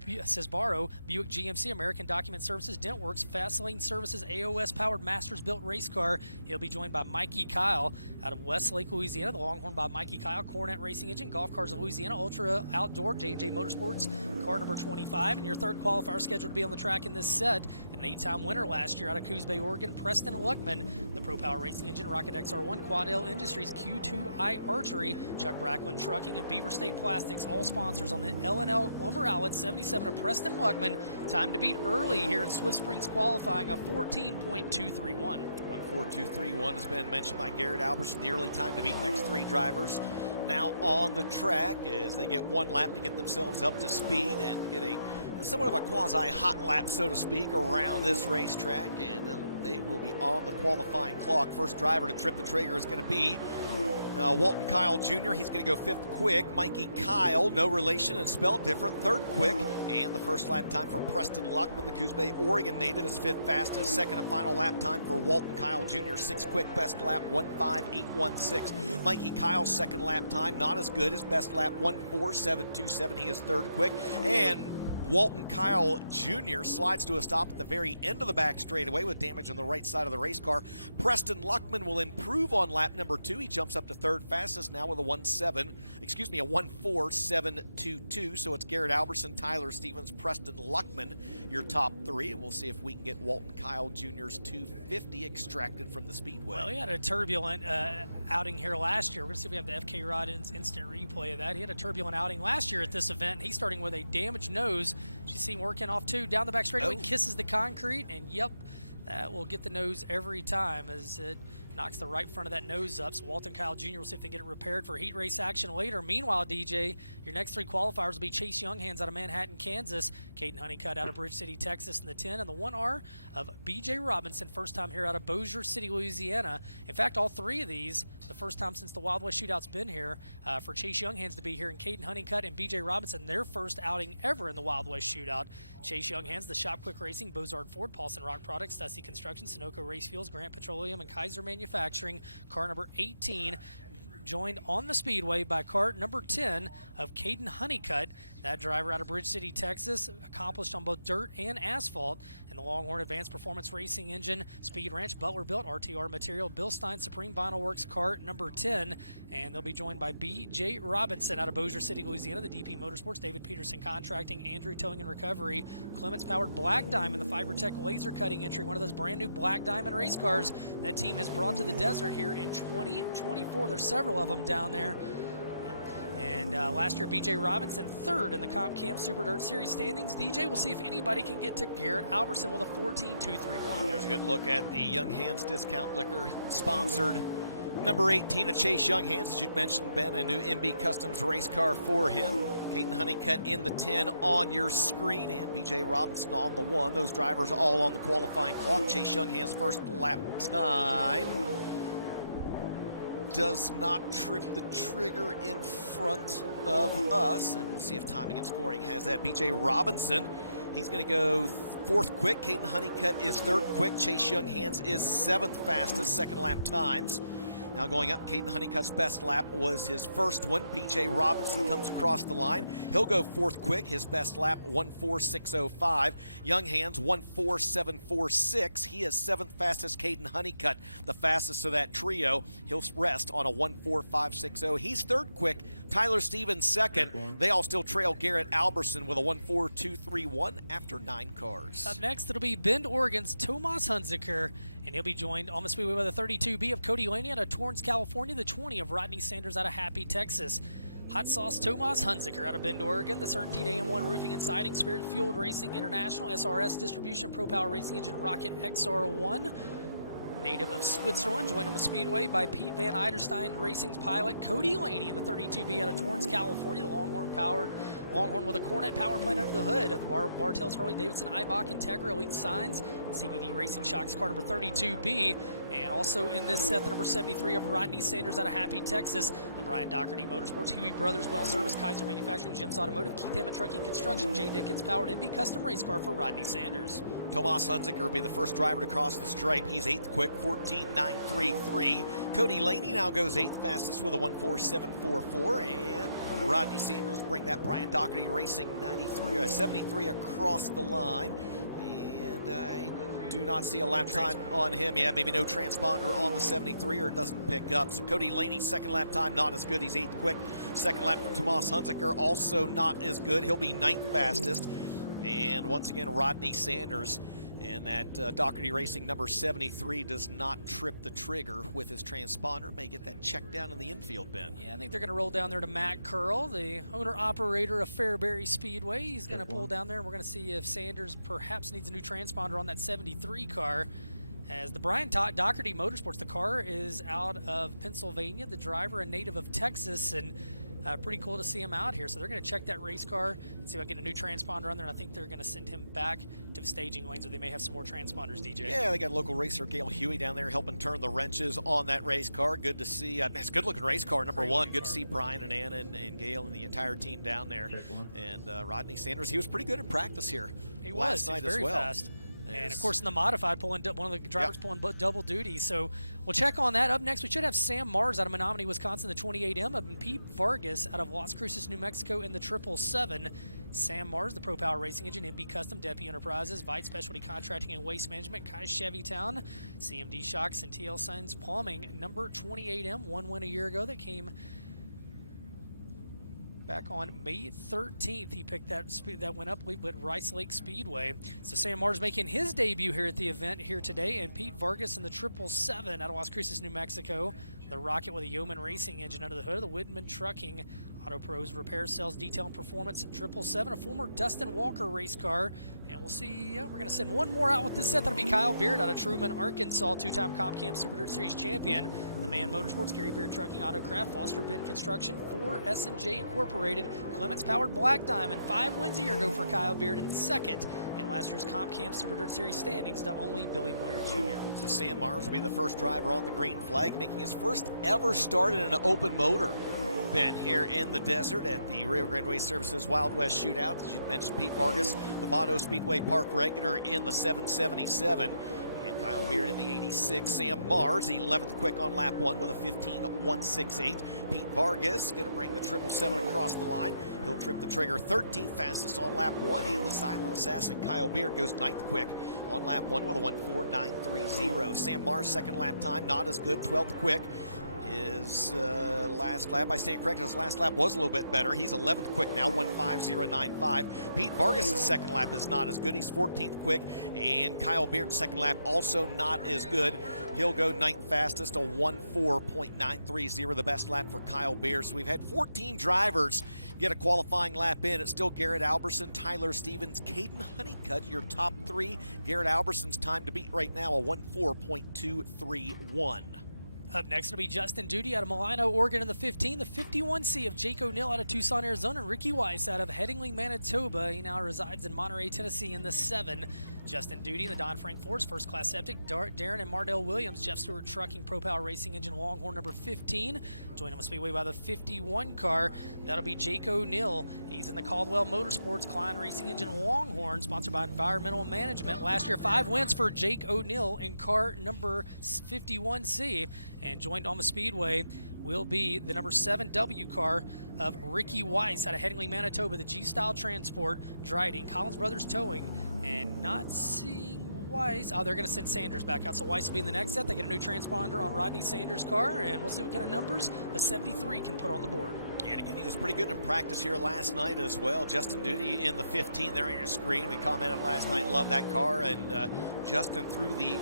Buick GMC, American Document Services, Dentworks, Fast Lane Services, AOS powered Masters built race car. He'll be joined by Mikey Kyle out of Westlake, Louisiana, the Longhorn by Mikey Kyle, Coronet Racing Engine, Golf Cars of Louisiana, Ultra Outdoor, J&J Motorsports, car number 25. And your third qualifier scheduled to be on the track in this set, an 8-time winner last year out of Coos Bay, Oregon, Preston Luckman, the Pro Power Racing Engine, Rocket XR1, Quadale Industries, Q2I Archery, Chuck Bracklin Trucking, and Beaver State Plastics, all sponsors on the L&L Lumber Outlet. 77 of Preston Luckman. Time to beat early here at Swift Springs qualifying, a 14.231. 1.4231 has been mentioned by Garrett Alberson. The early time to beat. Next 3 drivers now on the track as they get 1 lap to get themselves up to speed and get a somewhat of a quasi-hot lap, so to speak, around this racetrack, and then they will be on the qualifying clock. First driver to trip the trigger is going to be Walton Kyle Jr. He's going to go 5th quick. Mikey Kyle, no relation and spelled different, 3rd quick. And the first lap time for Preston Luckman, the Coos Bay, Oregon native, is 5th fastest. Second and final lap time for Walton Kyle Jr., 6th quick, best lap 1.5816. Mikey Kyle's second lap time, not as good. His best lap 1.4727. He is 3rd quick. And Walton Kyle Jr. slides to a stop at the very end of the back straightaway with damage on the right side of the race car. Preston Luckman will improve on lap number 2. He jumps up to 3rd fastest now with a 1.4722. So it's Garrett Alberson, Tyler Stevens, Preston Luckman, your top 3. And we'll see if we can get Walton Kyle Jr.'s 250 extracted from the speedway. Well, he had a turbulent outing here last year. We're going to see if we have the FK Rod instant replay of that. He had a turbulent outing last year at this event. He's starting with a damaged nose. You see him working off 2 down the back straightaway, kisses the concrete, and yep, that will get the nose every time as it knocks the right front of that nose up. So Walton Kyle Jr. will see if they get it repaired for heat race action later. Meanwhile, DJ, your next 3 qualifiers will be Chase Younghands out of Manhattan, Kansas, Caden Honeycutt out of Bridge City, Texas in the 10, and the 1R of BJ Robinson, first time here out of Bossier City, Louisiana. In fact, all 3 of these, the first time since the Wild West Shootout's been here, for Chase Younghands to be here, and Caden Honeycutt and BJ Robinson, their first outing ever in the Wild West Shootout. Chase Younghands, the Shop Quick Racing, Bozard Ford, Paulson Rock Products, Stussy Construction, Sunoco Race Fuels, Grant Petroleum, and Kaiser Manufacturing. Car number 18, joined on the speedway by car number 10 of Caden Honeycutt. That driver out of Bridge City, Texas, accomplished on both dirt and asphalt. And the Longhorn Advanced Performance Racing Engine, Speed Ranch, Butler Built, RTR Material, Bill Stein, Supreme Vinyl Works, car number 10. And they'll be joined by B.J. Robinson out of Bossier City, Louisiana, the DP Motorsports, David Peterson Contracting, Andrew Towing and Recovery, Clements Powered Black Diamond, the FiberTech Laser Cutting Entry, one of those brand new Black Diamond race cars that team has brought to the desert here in 2024. There's several of them down there. And last year, B.J. Robinson, 3rd in the Comp Cam Super Dirt Series standings. DJ, we'll see if anybody can get to Garrett Albertson with a 14.231. There's a good look at the Younghands Discount Liquor sponsored number 18 of Chase Younghands. As you mentioned, Ben, a new MB Customs race car for him. Caden Honeycutt in the 10 on your screen, and B.J. Robinson on the 1. Those drivers all on the qualifying clock. Chase Younghands' first lap time does not trip the trigger in front of us. And we'll see if timing and scoring has that. B.J. Robinson, he's going to go 4th quick. Caden Honeycutt is 3rd quick. Chase Younghands is 7th fastest, second lap times. Now going up, Caden Honeycutt's best lap was his first one. B.J. Robinson comes across the line. He'll go 4th quick. His best lap, 1:46.05. Younghands, 1:47.46. He is 7th fastest. Caden Honeycutt, the fastest of that trio. He'll rest on a 1:45.60. He's 3rd quick. Tyler Stevens 2nd. They all still trail Garrett Alberson with a 1:42.31 after 9 cars. Up next, it'll be Bend, Oregon's Tomas Hunziker, and he'll be joined on the speedway by the 32B of Cody Laney out of Torrance, California, the 20 of Rodney Sanders out of Happy, Texas. Hot Sauce Tomas Hunziker out of Bend, Oregon, the 13 AM1 Roofing and Siding, Spirit Fueled Racing International, SRS Distribution, Pro Power Racing Engine, Rocket XR1. Native of Switzerland, joined on the speedway by Pete Van Eiderstein Racing's pilot Cody Laney in the 32B out of Torrance, California. The Longhorn with a Cornet power plant under the hood of the Bartels, Harley Davidson, Ibach, Integra, Elite Signs, and CBD Racing Shocks car number 32B. And also in this set, the number 73 of Rodney Sanders out of Happy, Texas. The Brian Doherty Motorsports, Huey Brothers Well Service, Kaiser Manufacturing, Jim's Automotive, Keith Hammett Trucking Construction, Jay Dickens powered MB Custom Race car for Rodney Sanders. Tomas Hunziker will be the first driver to cross the stripe. He's 8th quick, 14.933. Cody Laney now goes 8th fastest with a 1:47.44, and Rodney Sanders bring that Brian Doherty Racing 73 across the line. And I do not see a lap time on him. Yeah, maybe no transponder on the 73, or it doesn't pick up. So Cody Laney's second lap time not as good. He's 8th quick. Second lap for Tomas Hunziker also not as good. He'll be 9th fastest. And once again, Rodney Sanders in that Doherty Racing number 73 does not trip the trigger with his transponder. May get that checked down in the infield bin. Yeah, I think they're going to roll down there to Matt Curl, the owner-operator of Fairbury Speedway. He's going to pull down there, and we're going to see if Sanders perhaps needs a new transponder on that 73 car. As the Brian Doherty Motorsports, the car is out of Pennsylvania, the driver a native of Texas, and pretty cool to see him out here. So they're going to check that race car and see if I get a new transponder on there. And I think they're going to send him back to the staging lanes where they may have some more transponders, DJ. Yeah, they got local racer Gail Huey down there helping turn the wrenches on that race car. Good to see. It's a good-looking race car, number 1. Good to see Brian and Anna and Gail and the entire team down there. And Rodney Sanders, he was pretty good in practice here last night as well. Fast. And, of course, in the modified, one of the drivers pulling double duty. So we'll check on that. Up next, we should have Sam Mars out of Menominee, Wisconsin, the 28M, and Pete Vargas out of Las Cruces, New Mexico, in the 777. Sam Mars, the Pro Power Racing Engine, MB Custom, Depi Enterprises, Vite Specialty Contracting and Waste Management, Kai Chevy Town, CMD Shocks, and TL Sons Plumbing, number 28M, one win a year ago that came back on May 13th. He picked that went up, I believe, at Rice Lake Speedway. So Sam Mars making his debut here at the event here today, and Pete Vargas in the 777 out of Las Cruces, New Mexico, the Rocket with a Yeoman Racing engine under the hood of the Whitman Trucking Auto Pros Repair, Sales, Detail, and Performance 777, a former Dustin Walker race car. And we'll see, we're going to send one more out with this set. That'll be Kyle Beard out of Truman, Arkansas, two-time Comp Cam Super Dirt Series champion. The Man Motorsports, Gary Beard Trucking, Autocraft, Foster Ben Construction, 4S&J Incorporated, Clements Powered Black Diamond. 5 wins a year ago for Kyle Beard, and second in last year's Comp Cam Super Dirt Series standings to only Billy Moyer Jr. So Sam Mars will be the first driver on the green flag, making his first ever start in an open motor. Been here in the desert at the Rio Grande Waste Services Wild West Shootout. As you mentioned, Pete Vargas, the Vado Speedway Park regular in the 777. And Kyle Beard in the 86. Sam Mars, 11th quick on lap 1 with a 15.168. Pete Vargas going to bring the 777 across the line. He'll trip the trigger 13th fastest on lap 1. And the silent assassin Kyle Beard goes 9th quick on lap 1 with a 1:49.30. Sam Mars' second lap time not as good, 12th quick. His last lap, I stand corrected, his last lap was a little bit better. He's 11th quick now, 1:50.95. Pete Vargas' second lap is not as good. He's 14th quick. And Kyle Beard's second lap also not as good. He'll go 9th fastest, a 1:4.930, the best lap for Kyle Beard. So we've had 14 drivers get a qualifying lap in. It's still Garrett Alberson, Tyler Stevens, Caden Honeycutt, your top 3. Garrett Alberson's time to beat right now, a 1:4.231. Up next will be Justin Duty out of Malino, Oregon in the 15. The 51C of Jake O'Neill out of Tucson, Arizona. And Ricky Weiss out of Headingley, Manitoba. He now resides in Monterey, Tennessee in the 7. Justin Duty in the Don Frank Fords, First Class Septic. Darren and Mardell Williams, Jeff Stewart Trucking, Pro Power Racing Engine, Longhorn number 15. Joined him on Speedway by the 51 car. That'll be Jake O'Neill. He's in the Caldwell Motorsports, Klein Racing Engine, Longhorn, sponsored by Environmental Management. Last year, 5 wins for Jake O'Neill in car number 51C. And joined on the Speedway will be the number 7W car of Ricky Weiss out of Headingley, Manitoba, the G-Style Transport, Dryden, Collins Brothers Towing, and not seeing Weiss. Oh, they're going to send Sanders back out, so Weiss will be in the next set. They get a new transponder on Rodney Sanders' car, and we'll see what kind of numbers the 73 can put on the board. And again, he was pretty good in practice here last night as well. Justin Duty in the 15 there on your screen. We commented last night, love that car. And Justin threw the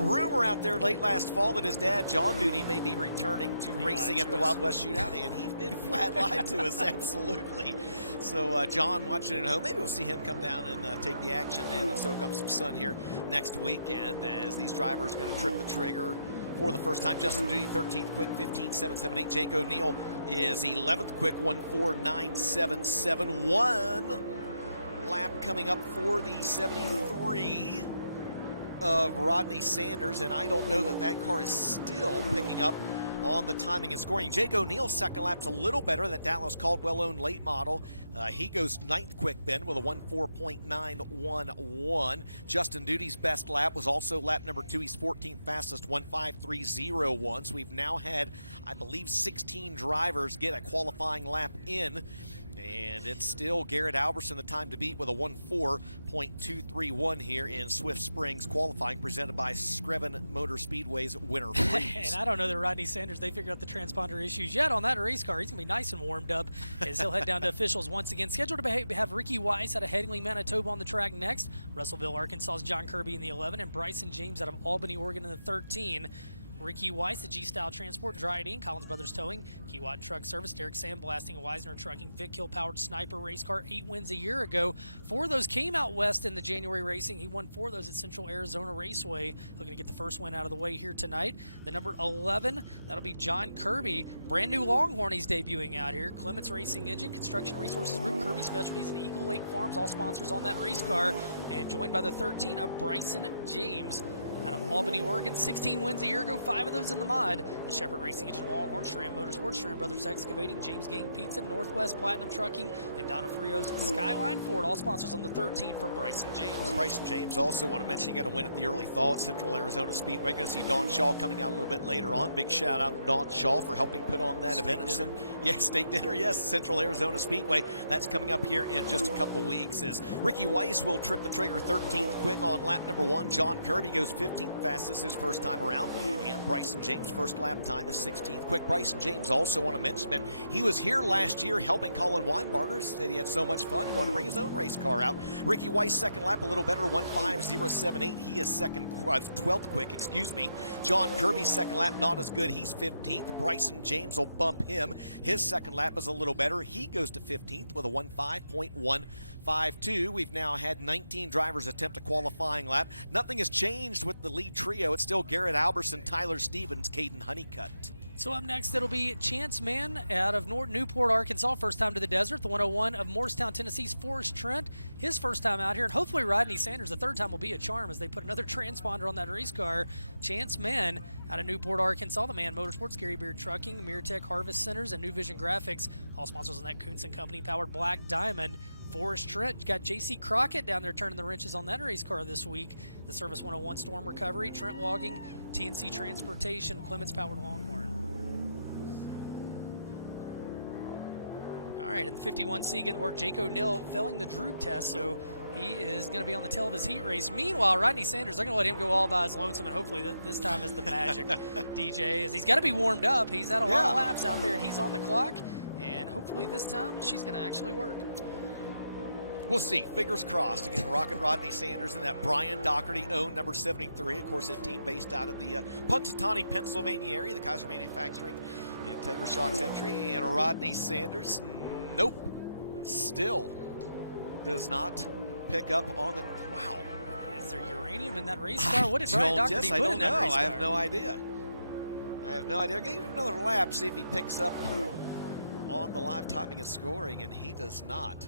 rumor out there late last fall that his dad, John Duty, may be returning to racing at the Wild West Shootout, and he did flat lie to us, absolutely. So John, watching at home, maybe we'll see him come down and take the action and soak up some sun here next weekend as these drivers are going to trip the trigger for the first time. Justin Duty 13th quick, 15.778. Jake O'Neill is 11th quick, 1:49.77. 1 lap coming up for the 73 of Rodney Sanders, and I don't know that car is still picking up on the timing and scoring. Jake O'Neill's second lap's a little better. That Dallas Caldwell-owned late model. He goes 9th quick, Ben, with a 1:4.911. Justin Duty's best lap was also lap number 2. He's 14th fastest, 1:53.01. So we've now had, I believe, 16 drivers get a qualifying lap in. And it's still Garrett Alberson, the time to beat, with a 1:4.231 here in Swift Springs qualifying, presented by Screven Motor Speedway's Winter Freeze. And I don't know that Rodney Sanders, they figured out the transponder issues yet on that race car. He's going to be nice and warmed up as he'll head down to officials once again. Scheduled to have Ricky Weiss out of Headingley, Manitoba on the track next. Russellville, Arkansas's John Kirby in the 11, and Bryson James out of Albany, Oregon in the 13. Ricky Weiss, the G-Style Transport, Dryden, Collins Brothers Towing, Keywat Truck Service, Derek Sandblasting, Weisner Trucking, Vic Hill Powered Sniper Race Car, 8 wins a year ago. 4 of those came out west in the January racing. He won 4 of those at Central Arizona Raceway. Looking to get the first win out of the way here tonight. The number 11, that'll be John Kirby. Brand new Longhorn he's debuting out here. Clements Racing Engine, Construction Resources Group, Kirby Specialties, and Eagle Lake Farms, all sponsors on that race car. And joined by the 13 of Bryson James out of Albany, Oregon. 16 wins a year ago, 5 of those in the mod. The Shepherd Racing Engine, Longhorn, Schramm Motorsports, Schramm Brothers Excavating, James Gang Pizza, Northwest Platinum Trucking, and Donna Frios Skyline Ford, all sponsors on the 13 for Bryson James. Bryson James, also want to mention, you got to win at the early thaw at Central Arizona Speedway. Going to see Don Shaw coming out a little bit later on. Big shout out to Don Shaw for helping put on that event. Steak dinner, yes, Central Arizona Speedway. That's coming up here in just a couple weeks. As Ricky Weiss will trip the trigger 13th quick on lap number 1. John Kirby goes 15th 17th fastest his first time around. And Bryson James' first lap time is 16th quick. Bryson James also want to mention that he was here last year helping Colin Weinbarger. Said he had so much fun, he wanted to bring his own race car out. Ricky Weiss, second lap, a little better, 1:5:078. He is 12th quick, excuse me. John Kirby's second lap, not as good. He's 15th. Bryson James will bump him. His second lap is a little better. He goes to 15th with a 1:5.152. We've now had 19 drivers attempt a qualifying lap. Nothing has changed with the lead trio. It's still Garrett Alberson, Tyler Stevens, Caden Honeycutt. So up next, it'll be Chance Mann out of Newport, Arkansas. First time to the desert. The 101 of Morristown, Tennessee's Forrest Trent. His first time out here. And hopefully Rodney Sanders, the third time, will be a charm as they put another transponder on that race car. Chance Mann out of Newport, Arkansas. The Man Motorsports, Gary Beard Trucking, Mirtech Harvest Centers, and New Vision Graphics. All sponsors on that Kuhnsen Company powered Black Diamond. Forrest Trent. You got J.C. Crockett down there turning the wrenches on that race car this week. The Service 101 Storm Recovery, Trent Logging, TNC Transportation, Clements Powered Longhorn. All right, in the 51C getting work, Jake O'Neill failing the droop test, so he is going to be on the tail of his heat race. Meanwhile, Rodney Sanders, they're going to let him go all by his lonesome, and hopefully this time is the magic, DJ, as he's got to be warmed up. He's had a lot of laps out there, and he's on the clock, and hopefully this time she's going to actually work. We'll see. Fingers crossed. Again, Rocket Rodney Sanders and that Brian Doherty owned number 73. Of course, a team based out of the Punxsutawney, Pennsylvania area. The Kaiser Manufacturing Integra Shocks entry. And Rodney Sanders, nope, still does not pick up on the, wow. Is there uranium in that race car? What did Brian Doherty put in that race car? I have no idea. I gave him another lap, see if he picks up on the live timing and scoring, and he does not.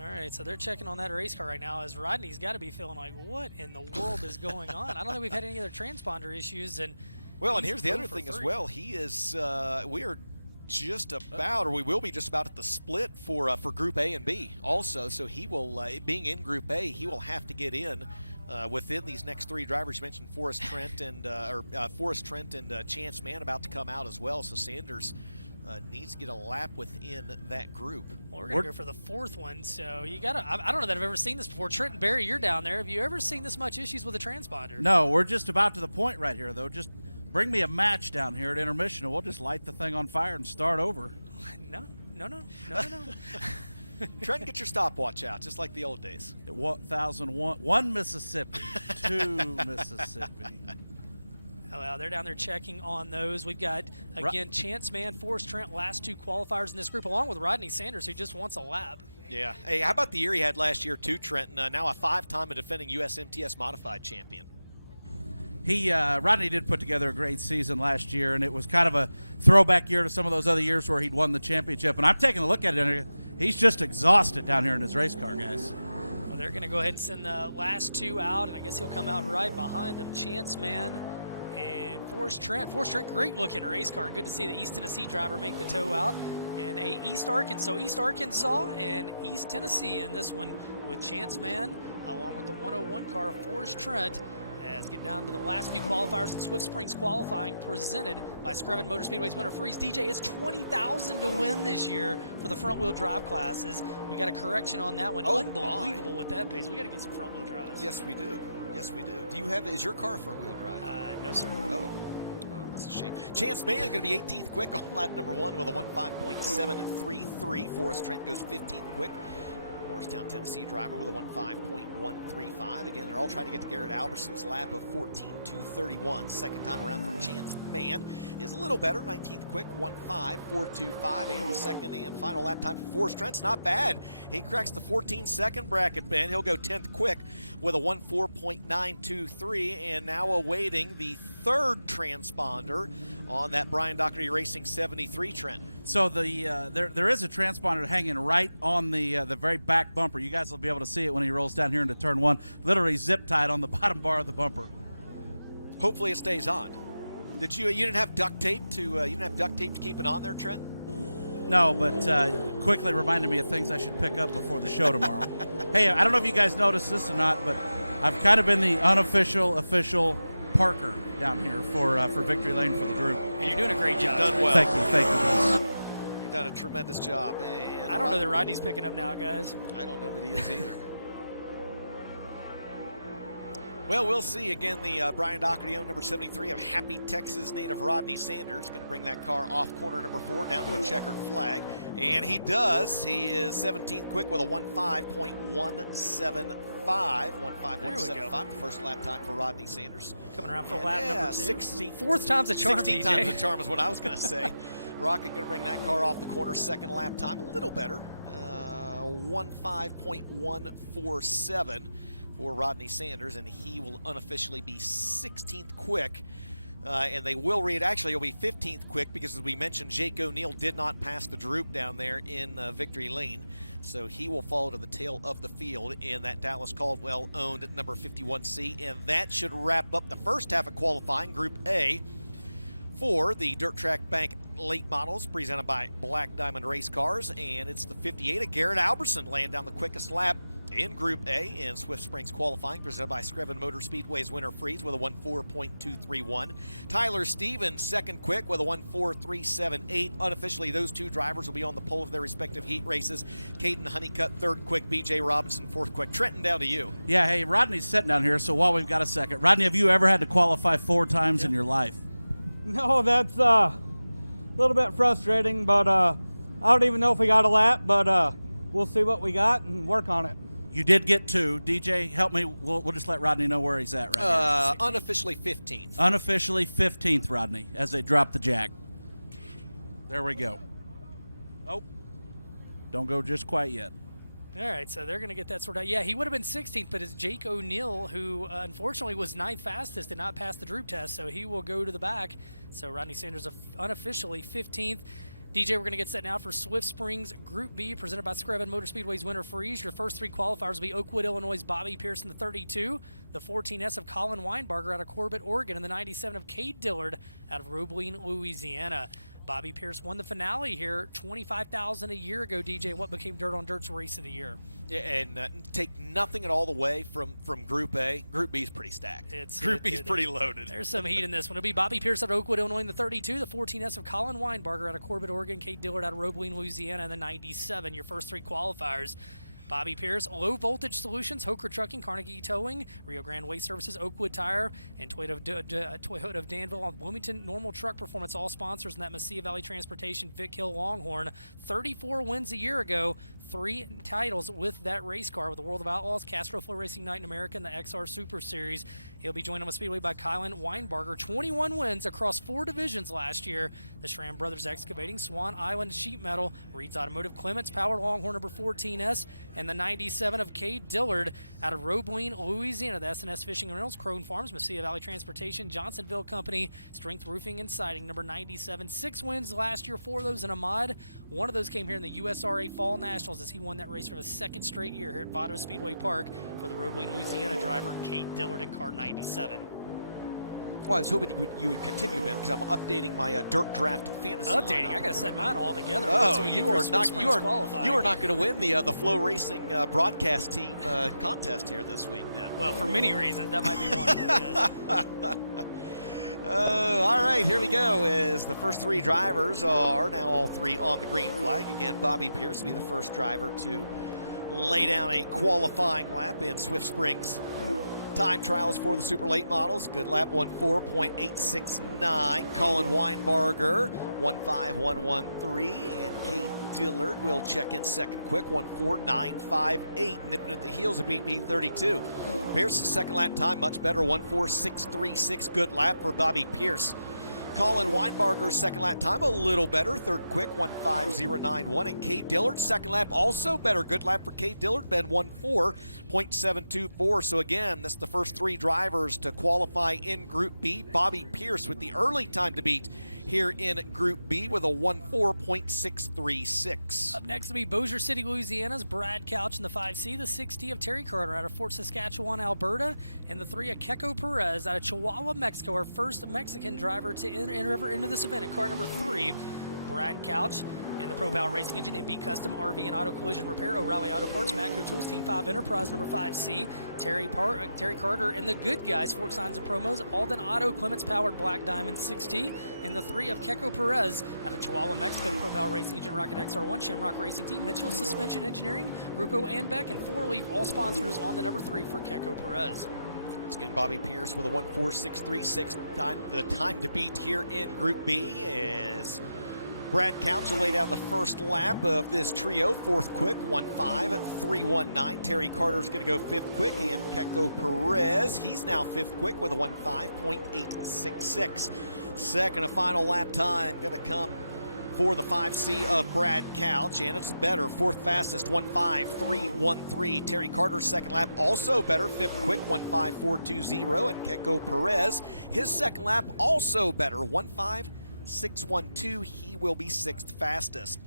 All right, so they're checking on that race car right now as Rodney's got to be feeling like, what in the world is going on? I don't think we've had any other transponder issues. And here's the other thing as well. He is, we are just about, or we will be just about at the split for Group A and B also. So he will, being in Group A, he will have to get in within these next three drivers. You mentioned Forrest Trent and Chance Mann about to come out as well. So Sanders needs to get a lap within that group. Well, we're going to go for the fourth one, so you got to, I don't know that I've ever seen this before. Trenton Barry, you're down there. Have you ever seen this much issues with a transponder? No, we're just about to the point right here, though. Just bring me a match down here at intermission, and we'll just light the thing on fire and start over. No. Trenton, get your stopwatch out, just like the old days. 1001, Mississippi, 2 Mississippi. Well, they're down there checking on those. We've got, again, Chance Mann, Forrest Trent, last two qualifiers in this group, along with Rodney Sanders, who just wants a lap. Yeah. Hey, how about the year he had last year, too, Trenton? Now a 5-time defending USMTS Modified champion. Rodney did put together a great season last year, and it was kind of a throwback year to some of those other years where he'd won the championship. And I'm taking a look at it, and he's just exhausted down here in his race car, guys. Well, they're going to go ahead and send the last two out, and I guess he'll come out right behind them. Chance Mann and Forrest Trent. Forrest Trent, great-looking race car. Good to see the East Tennessee driver make the tow out. And a East Arkansas and East Tennessee in this one with Chance Mann, along with the 101 car, Forrest Trent, as get down to the last few qualifiers in Swift Springs qualifying, presented by Screven Motor Speedway's Winter Freeze. DJ, it's $20,000 to win this year for the front-wheel drive classes. We got a correction on that one. Unbelievable with that pace. We got to get some front-wheel drives. Yes, we do. Is your car front-wheel drive? No, sir. Oh, that's a shame. Chance Mann going to be 18th quick on lap number 1 with a 1:5.733. Forrest Trent goes 15th quick. Morristown, Tennessee driver with a 1:5.135. Again, they're all trying to get to Garrett Alberson's lap of 14:231. Second time around for Chance Mann is a little better, 19th quick, 1:5.425. And the second and final lap time for Forrest Trent's not bad. He cracks the 14-second bracket, Ben. He'll go 10th quick with a 1:4.923. And now awaiting the third transponder on that Brian Doherty Racing 73 Trent. So there is a transponder hanging right on the very back bumper. You guys will be able to see it when he rolls down here into turn 1. Literally zip tied on the bottom bar of the bumper. Hopefully it stays on. You didn't have duct tape to keep it on there, Trent? No, but quickly reminded me of things I should pick up before the show tomorrow. Hey, I don't know if you guys noticed this or not, but I've kind of been the unofficial official Parker down here for Victory Lane for the group. And you're doing a great job. You've done well. Thank you, guys. You've done a tremendous job. Man, I don't know that Rodney's picking up now, guys. I don't know that he is either. Well, we'll see. Again, the Brian Doherty, number 73 of Happy Texas native Rodney Sanders, going to bring that car off corner number 4 down to a checkered flag. And he does. He is 17th quick with a 1.5.175. 1.5.175, the first lap time for Rodney Sanders. Coming around for lap number 2. 16th. Fourth time's a charm, 16 DJ. times a charm is what I was going to say. Rocket going to bring that car off the corner, second lap time, a little better. 1.5.147 for Rodney Sanders, and he will unofficially be 16th quick. And they will read, actually, he'll be 15th quick because, as we mentioned, Jake O'Neill did not pass the Droop down there in Victory Lane. So he will fall to the tail of the field in that Dallas Caldwell-owned number 51C. And that should wrap up the first half of qualifying, Group A, for the Dirt Track Bank late models presented by Black Diamond Race Cars. And it's the 58 of Garrett Alberson laying down the quickest lap in Group A in Swift Springs qualifying, presented by Screven Motor Speedway's Winter Freeze with a 1.4.231. Tyler Stevens, second quick with a 1.4.378. Unofficially, those two drivers will be on the pole of their respective heat races. Caden Honeycutt, third quick. BJ Robinson, fourth quick. Trenton, down to you. Yeah, hey, Rodney's sitting down here, so while we've got a second. Rodney, have you ever had to qualify 4 times in your life? No, that's a little bit frustrating, but I don't even know if we got a lap, but we'll see what we got and work on it. You did get 2. DJ, help me. We'll just let Rodney know where he's at right here. Unofficially 15th. Unofficially 15th, Rodney, as they drop the jack. There we go. Oh, don't go just quite yet. All right, so they're going to get that sorted out. Yeah, he would have been 16th, but it's Jake O'Neill, who unfortunately was 9th fastest, did not pass the Droop test, so he will go to the back. So Rodney Sanders unofficially 15th. DJ, we're going to get set now for Swift Springs Group B, presented by Screven Motor Speedway's Winter Freeze. Your first 3 qualifiers will be Oakwood, Illinois' Bobby Pearson, the 32, the 14S of Colin Weinbarger out of Corbett, Oregon, and the 97 of Cade Dillard out of Roebling, Louisiana. Bobby Pierce won the finale here, $25,000 a year ago, DJ, in what became Dirt on Dirt's Race of the Year. Yeah, and take nothing at all the way from Group A. Group B is pretty stacked. Group B is pretty loaded. There's some heat in this one. It'll be Bobby Pierce out of Oakwood, Illinois, in the 32, the 14S of Colin Weinbarger out of Corbett, Oregon, Cade Dillard out of Roebling, Louisiana, and the 97, your first 3 qualifiers. Bobby Pierce, Low Voltage Solutions, Hoker Trucking, Carnegie Towing, Rio Grande Waste Services, Oakwood Tire, and Toyota of Danville on Bloomington, Normal Truck Performance, all sponsors, and that Mesilla Valley Transportation, Vic Hill Longhorn. 34 wins a year ago, 3 titles with that race car with the World of Outlaws, Castro Flow Racing Night in America, and the XR Super Series. He'll be joined on the Speedway by Colin Weinbarger. 21 wins across 4 divisions last year. The Schramm Brothers Excavating, Swan Island Sheet Metal, Reed's Automotive, Clements Power Longhorn number 14S, and the 97 of Cade Dillard out of Roebling, Louisiana. The S&S Fishing and Rentals, Crone Farms, Mesilla Valley Transportation, Johnsonville Company, Strength Roofing and Siding, number 97. 6 wins last year, 4 of those in a mod. 1 of those came here in the USRA Fall Nationals as he won that race for the 2nd straight year here at Vado Speedway Park for the Roebling, Louisiana driver, Cade Dillard in car 97. Well, I was hoping you would continue, Ben, because I'm updating my Dirt Draft fantasy. Updating? lineup. I got to set mine all together. Oh, you are not going to win the Flow Racing broadcast team contest here this week, then. Well, for many reasons, that might be one. All right, here we go. As the first 3 drivers are now all 3 on the green flag. Again, Bobby Pierce will be the first driver to lay down a qualifying lap in Swift Springs. Time trials for the super late models. Good lap 1.4.869. Colin Weinbarger 1.5113, and Cade Dillard will check in second quick 1.4958. Nipping at the heels of BB 32. Pierce's second lap time much better, 1.4636. Good lap for Bobby Pierce. Colin Weinbarger's second lap time a little better, third quick 1.5091, and Cade Dillard's second lap also better. Good lap for Cade Dillard, been 1.4.724. So again, that's the first 3 drivers to qualify in Group B. Bobby Pierce with the early time to beat here in Group B with a 1.4.636. Up next will be Bossier City, Louisiana's Brad Couch in the 5C, the 6T of Terry Carter out of Fort Saskatchewan, Alberta, and the 3 of Keiko Perez out of Chihuahua, Mexico, our first Mexican driver to enter into this event in car number 3. Brad Couch and the Pro Power Racing Engine, MB Custom, RV and Auto Collision Repair, O'Reilly Auto Parts, Matco Tools, Team 5 Enterprise number 5C, Terry Carter and the Good Guys, Fork Signs and Promos, Alden Auto, Clements Powered Black Diamond 6T, and the 3 of Keiko Perez out of Chihuahua, Mexico, Pro Power Racing Engine, Rocket XR1, Shamrock Racing Team, Mitchell Suspension Engineering, Grupo Anbeck, and 4 Leaf, all sponsors on the number 3 for Keiko Perez. Once again, Bobby Pierce with a 1:46.36 time. The time to beat here in Group B is Brad Couch will lay down the first lap of this trio. Fourth quick, 1:05.319. Terry Carter's going to go fifth quick, and Keiko Perez, he's now fifth quick with a 1:05.866. Second and final lap time going to come for the 5C of Brad Couch, and it's better. Fourth fastest, 1:05.313. Terry Carter's second lap also better. Fifth quick, 1:05.420. And Keiko Perez, his second lap also better, 1:05.612. He will be sixth fastest.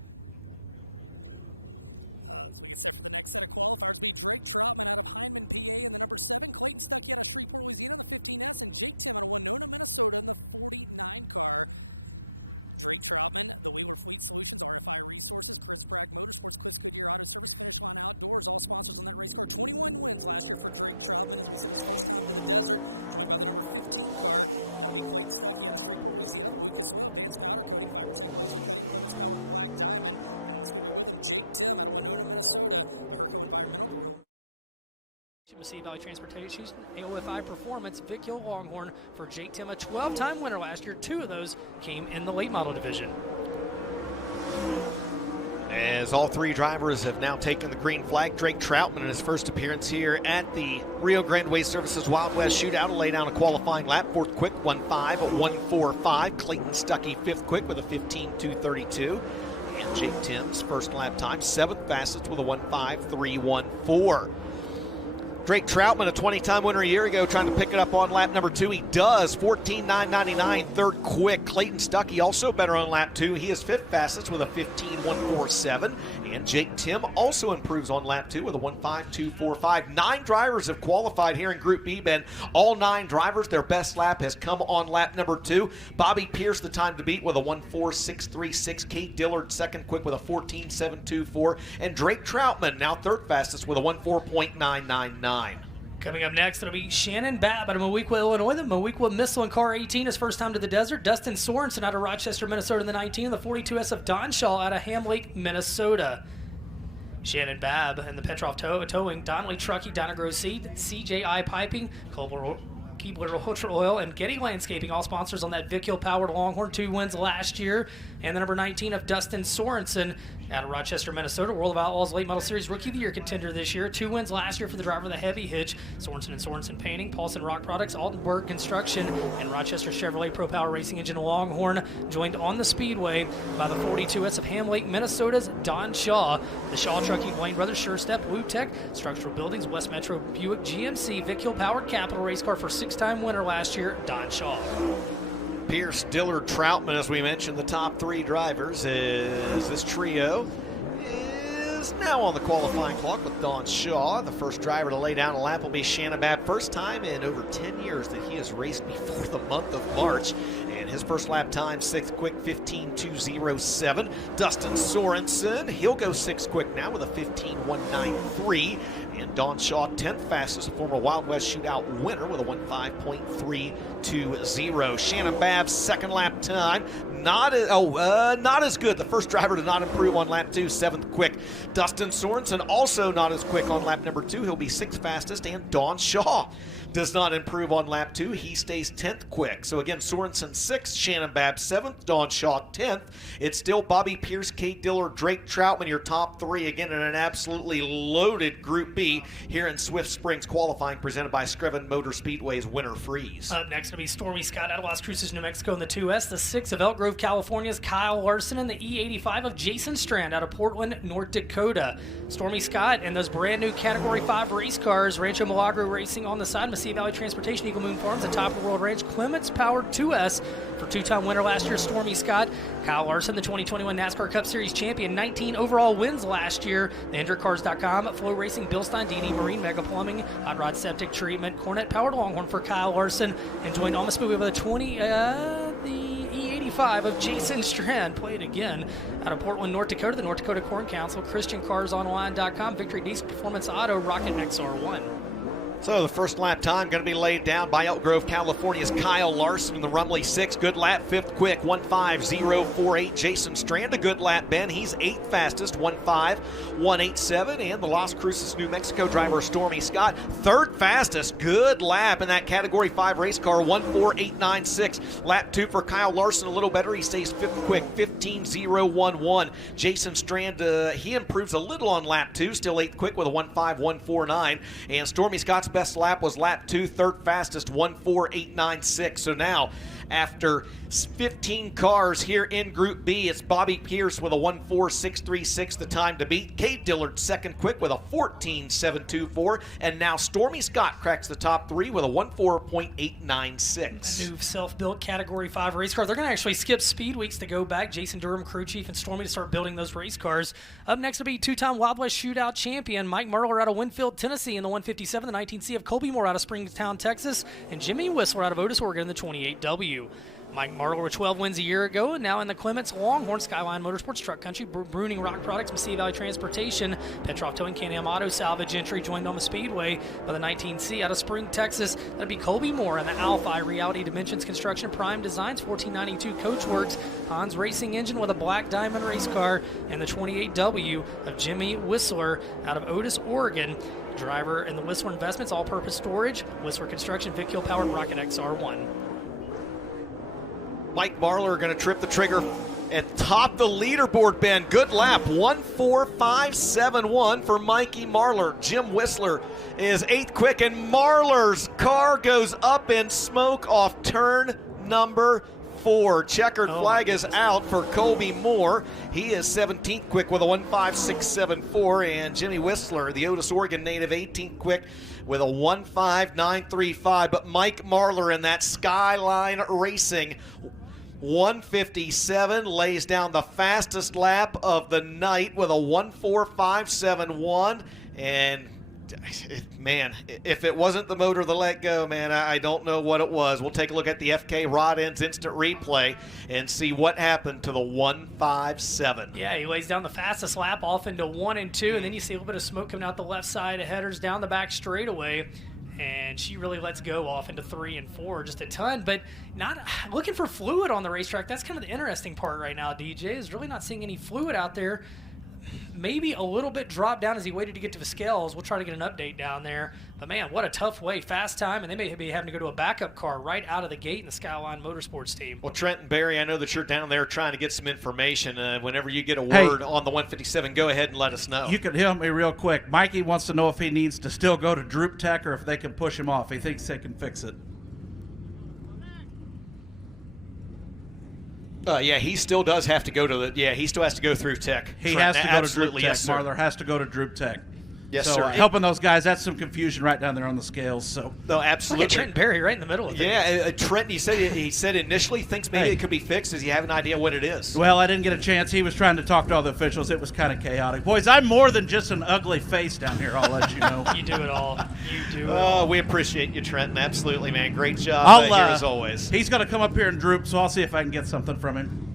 So we get set for the next set of qualifiers. Be Drake Troutman out of Hindman, PA in the number 7. Clayton Stuckey out of Shreveport, Louisiana in the 15S. And Jake Tim out of Winona, Minnesota in the 49 car. Drake Troutman, the Wheeler Fleet Solutions, RFI Resources, Chris Bragg Motorsports, Quist Goodyear Auto Service, Finish Line Outdoors, all sponsors on that race car. 21 wins last year for Drake Troutman, as we said, his first time to the desert, joined by the number 15 car. That'll be Clayton Stuckey out of Shreveport, Louisiana, the Lucas Oil, Advanced Powder Coating, FiberTech Laser Cutting, Clements Powered Black Diamond, and on the speedway with him, Jake Tim out of Winona, Minnesota, the Herco Environmental, Gorilla Mississippi Valley Transportation, AOFI Performance, Vic Hill Longhorn for Jake Tim, a 12-time winner last year. 2 of those came in the late model division. As all 3 drivers have now taken the green flag, Drake Troutman in his first appearance here at the Rio Grande Waste Services Wild West Shootout will lay down a qualifying lap. Fourth quick, 1:05.145. Clayton Stuckey fifth quick with a 15:232. And Jake Tim's first lap time, 7th fastest with a 1:05.314. Drake Troutman, a 20-time winner a year ago, trying to pick it up on lap number 2. He does, 14:9.99, third quick. Clayton Stuckey also better on lap 2. He is fifth fastest with a 15:147. And Jake Tim also improves on lap 2 with a 1:05.245. 9 drivers have qualified here in Group B, Ben. All 9 drivers, their best lap has come on lap number 2. Bobby Pierce, the time to beat with a 1:04.636. Kate Dillard, second quick with a 14:724. And Drake Troutman, now third fastest with a 1:04.999. Coming up next, it'll be Shannon Babb out of Moweaqua, Illinois. The Moweaqua Missile and Car 18, his first time to the desert. Dustin Sorensen out of Rochester, Minnesota in the 19. The 42S of Don Shaw out of Ham Lake, Minnesota. Shannon Babb and the Petrov Towing, Donnelly Truckee, Donna Gross Seed, CJI Piping, Keebler Ultra Oil, and Getty Landscaping, all sponsors on that Vic Hill powered Longhorn. 2 wins last year. And the number 19 of Dustin Sorensen out of Rochester, Minnesota, World of Outlaws Late Model Series Rookie of the Year contender this year. 2 wins last year for the driver of the heavy hitch. Sorensen and Sorensen Painting, Paulson Rock Products, Altenburg Construction, and Rochester Chevrolet Pro Power Racing Engine Longhorn, joined on the speedway by the 42S of Ham Lake, Minnesota's Don Shaw, the Shaw Trucking, Blaine Brothers, SureStep, WooTech, Structural Buildings, West Metro Buick GMC, Vic Hill Powered Capital Race Car for 6-time winner last year, Don Shaw. Pierce, Dillard, Troutman, as we mentioned, the top 3 drivers. As this trio is now on the qualifying clock with Don Shaw. The first driver to lay down a lap will be Shannon Babb. First time in over 10 years that he has raced before the month of March. And his first lap time, 6th quick, 15:207. Dustin Sorensen, he'll go 6th quick now with a 15:193. And Don Shaw, 10th fastest, former Wild West Shootout winner with a 1:05.320. Shannon Babb's second lap time, not as good. The first driver to not improve on lap 2, 7th quick. Dustin Sorensen also not as quick on lap number 2. He'll be 6th fastest. And Don Shaw does not improve on lap 2. He stays 10th quick. So again, Sorensen 6th, Shannon Babb 7th, Don Shaw 10th. It's still Bobby Pierce, Kate Dillard, Drake Troutman, your top 3, again in an absolutely loaded Group B here in Swift Springs qualifying, presented by Scriven Motor Speedway's Winter Freeze. Up next will be Stormy Scott out of Las Cruces, New Mexico in the 2S. The 6 of Elk Grove, California's Kyle Larson, and the E85 of Jason Strand out of Portland, North Dakota. Stormy Scott and those brand new Category 5 race cars, Rancho Milagro Racing on the side, Mississippi Valley Transportation, Eagle Moon Farms, the Top of the World Ranch, Clements Powered 2S for 2-time winner last year, Stormy Scott. Kyle Larson, the 2021 NASCAR Cup Series champion, 19 overall wins last year. TheHendrickCars.com, Flow Racing, Bill Stein, D&E Marine, Mega Plumbing, Hot Rod Septic Treatment, Cornet Powered Longhorn for Kyle Larson, and joined on the smoothie with the E85 of Jason Strand, played again out of Portland, North Dakota, the North Dakota Corn Council, ChristianCarsOnline.com, Victory Diesel Performance Auto, Rocket XR1. So the first lap time going to be laid down by Elk Grove, California's Kyle Larson in the Rumley 6. Good lap, 5th quick, 1:50.48. Jason Strand, a good lap, Ben. He's 8th fastest, 1:5.187. And the Las Cruces, New Mexico driver Stormy Scott, 3rd fastest. Good lap in that Category 5 race car, 1:48.96. Lap 2 for Kyle Larson, a little better. He stays 5th quick, 15:011. Jason Strand, he improves a little on lap 2, still 8th quick with a 1:5.149. And Stormy Scott's best lap was lap 2, 3rd fastest, 1:48.96. So now, after 15 cars here in Group B, it's Bobby Pierce with a 1:46.36, the time to beat. Cade Dillard 2nd quick with a 14.724. And now Stormy Scott cracks the top 3 with a 1:4.896. New self-built Category 5 race car. They're going to actually skip speed weeks to go back. Jason Durham, crew chief, and Stormy to start building those race cars. Up next will be two-time Wild West Shootout champion Mike Merler out of Winfield, Tennessee in the 157, the 19C of Colby Moore out of Springtown, Texas, and Jimmy Whistler out of Otis, Oregon in the 28W. Mike Marler with 12 wins a year ago, and now in the Clements Longhorn Skyline Motorsports Truck Country, Bruning Rock Products, Massey Valley Transportation, Petroff Towing, Can-Am Auto Salvage Entry, joined on the Speedway by the 19C out of Spring, Texas. That'd be Colby Moore and the Alphi Reality Dimensions Construction Prime Designs 1492 Coachworks Hans Racing Engine with a Black Diamond race car, and the 28W of Jimmy Whistler out of Otis, Oregon. Driver in the Whistler Investments All-Purpose Storage, Whistler Construction, Vic Hill Powered Rocket XR1. Mike Marler going to trip the trigger and top the leaderboard, Ben. Good lap, 1:45.71 for Mikey Marler. Jim Whistler is 8th quick, and Marler's car goes up in smoke off turn number 4. Checkered flag is out for Colby Moore. He is 17th quick with a 1:56.74, and Jimmy Whistler, the Otis, Oregon native, 18th quick with a 1:59.35. But Mike Marler in that Skyline Racing 1:57 lays down the fastest lap of the night with a 1:45.71. And man, if it wasn't the motor that let go, man, I don't know what it was. We'll take a look at the FK Rod Ends instant replay and see what happened to the 1:57. Yeah, he lays down the fastest lap off into 1 and 2, and then you see a little bit of smoke coming out the left side of headers down the back straightaway. And she really lets go off into 3 and 4, just a ton, but not looking for fluid on the racetrack. That's kind of the interesting part right now, DJ, is really not seeing any fluid out there. Maybe a little bit dropped down as he waited to get to the scales. We'll try to get an update down there. But, man, what a tough way. Fast time, and they may be having to go to a backup car right out of the gate in the Skyline Motorsports team. Well, Trent and Barry, I know that you're down there trying to get some information. Whenever you get a word on the 157, go ahead and let us know. You can help me real quick. Mikey wants to know if he needs to still go to Droop Tech or if they can push him off. He thinks they can fix it. Yeah, he still does have to go to he still has to go through Tech. He Trent, has to go to Droop Tech. yes, sir. Marler has to go to Droop Tech. Yes, so, sir. Helping those guys, that's some confusion right down there on the scales. So No, absolutely. Look at Trent and Barry right in the middle of things. Yeah, Trent, he said initially thinks maybe it could be fixed. Does he have an idea what it is? Well, I didn't get a chance. He was trying to talk to all the officials. It was kind of chaotic. Boys, I'm more than just an ugly face down here, I'll let you know. You do it all. You do it all. Oh, we appreciate you, Trenton. Absolutely, man. Great job here as always. He's going to come up here and droop, so I'll see if I can get something from him.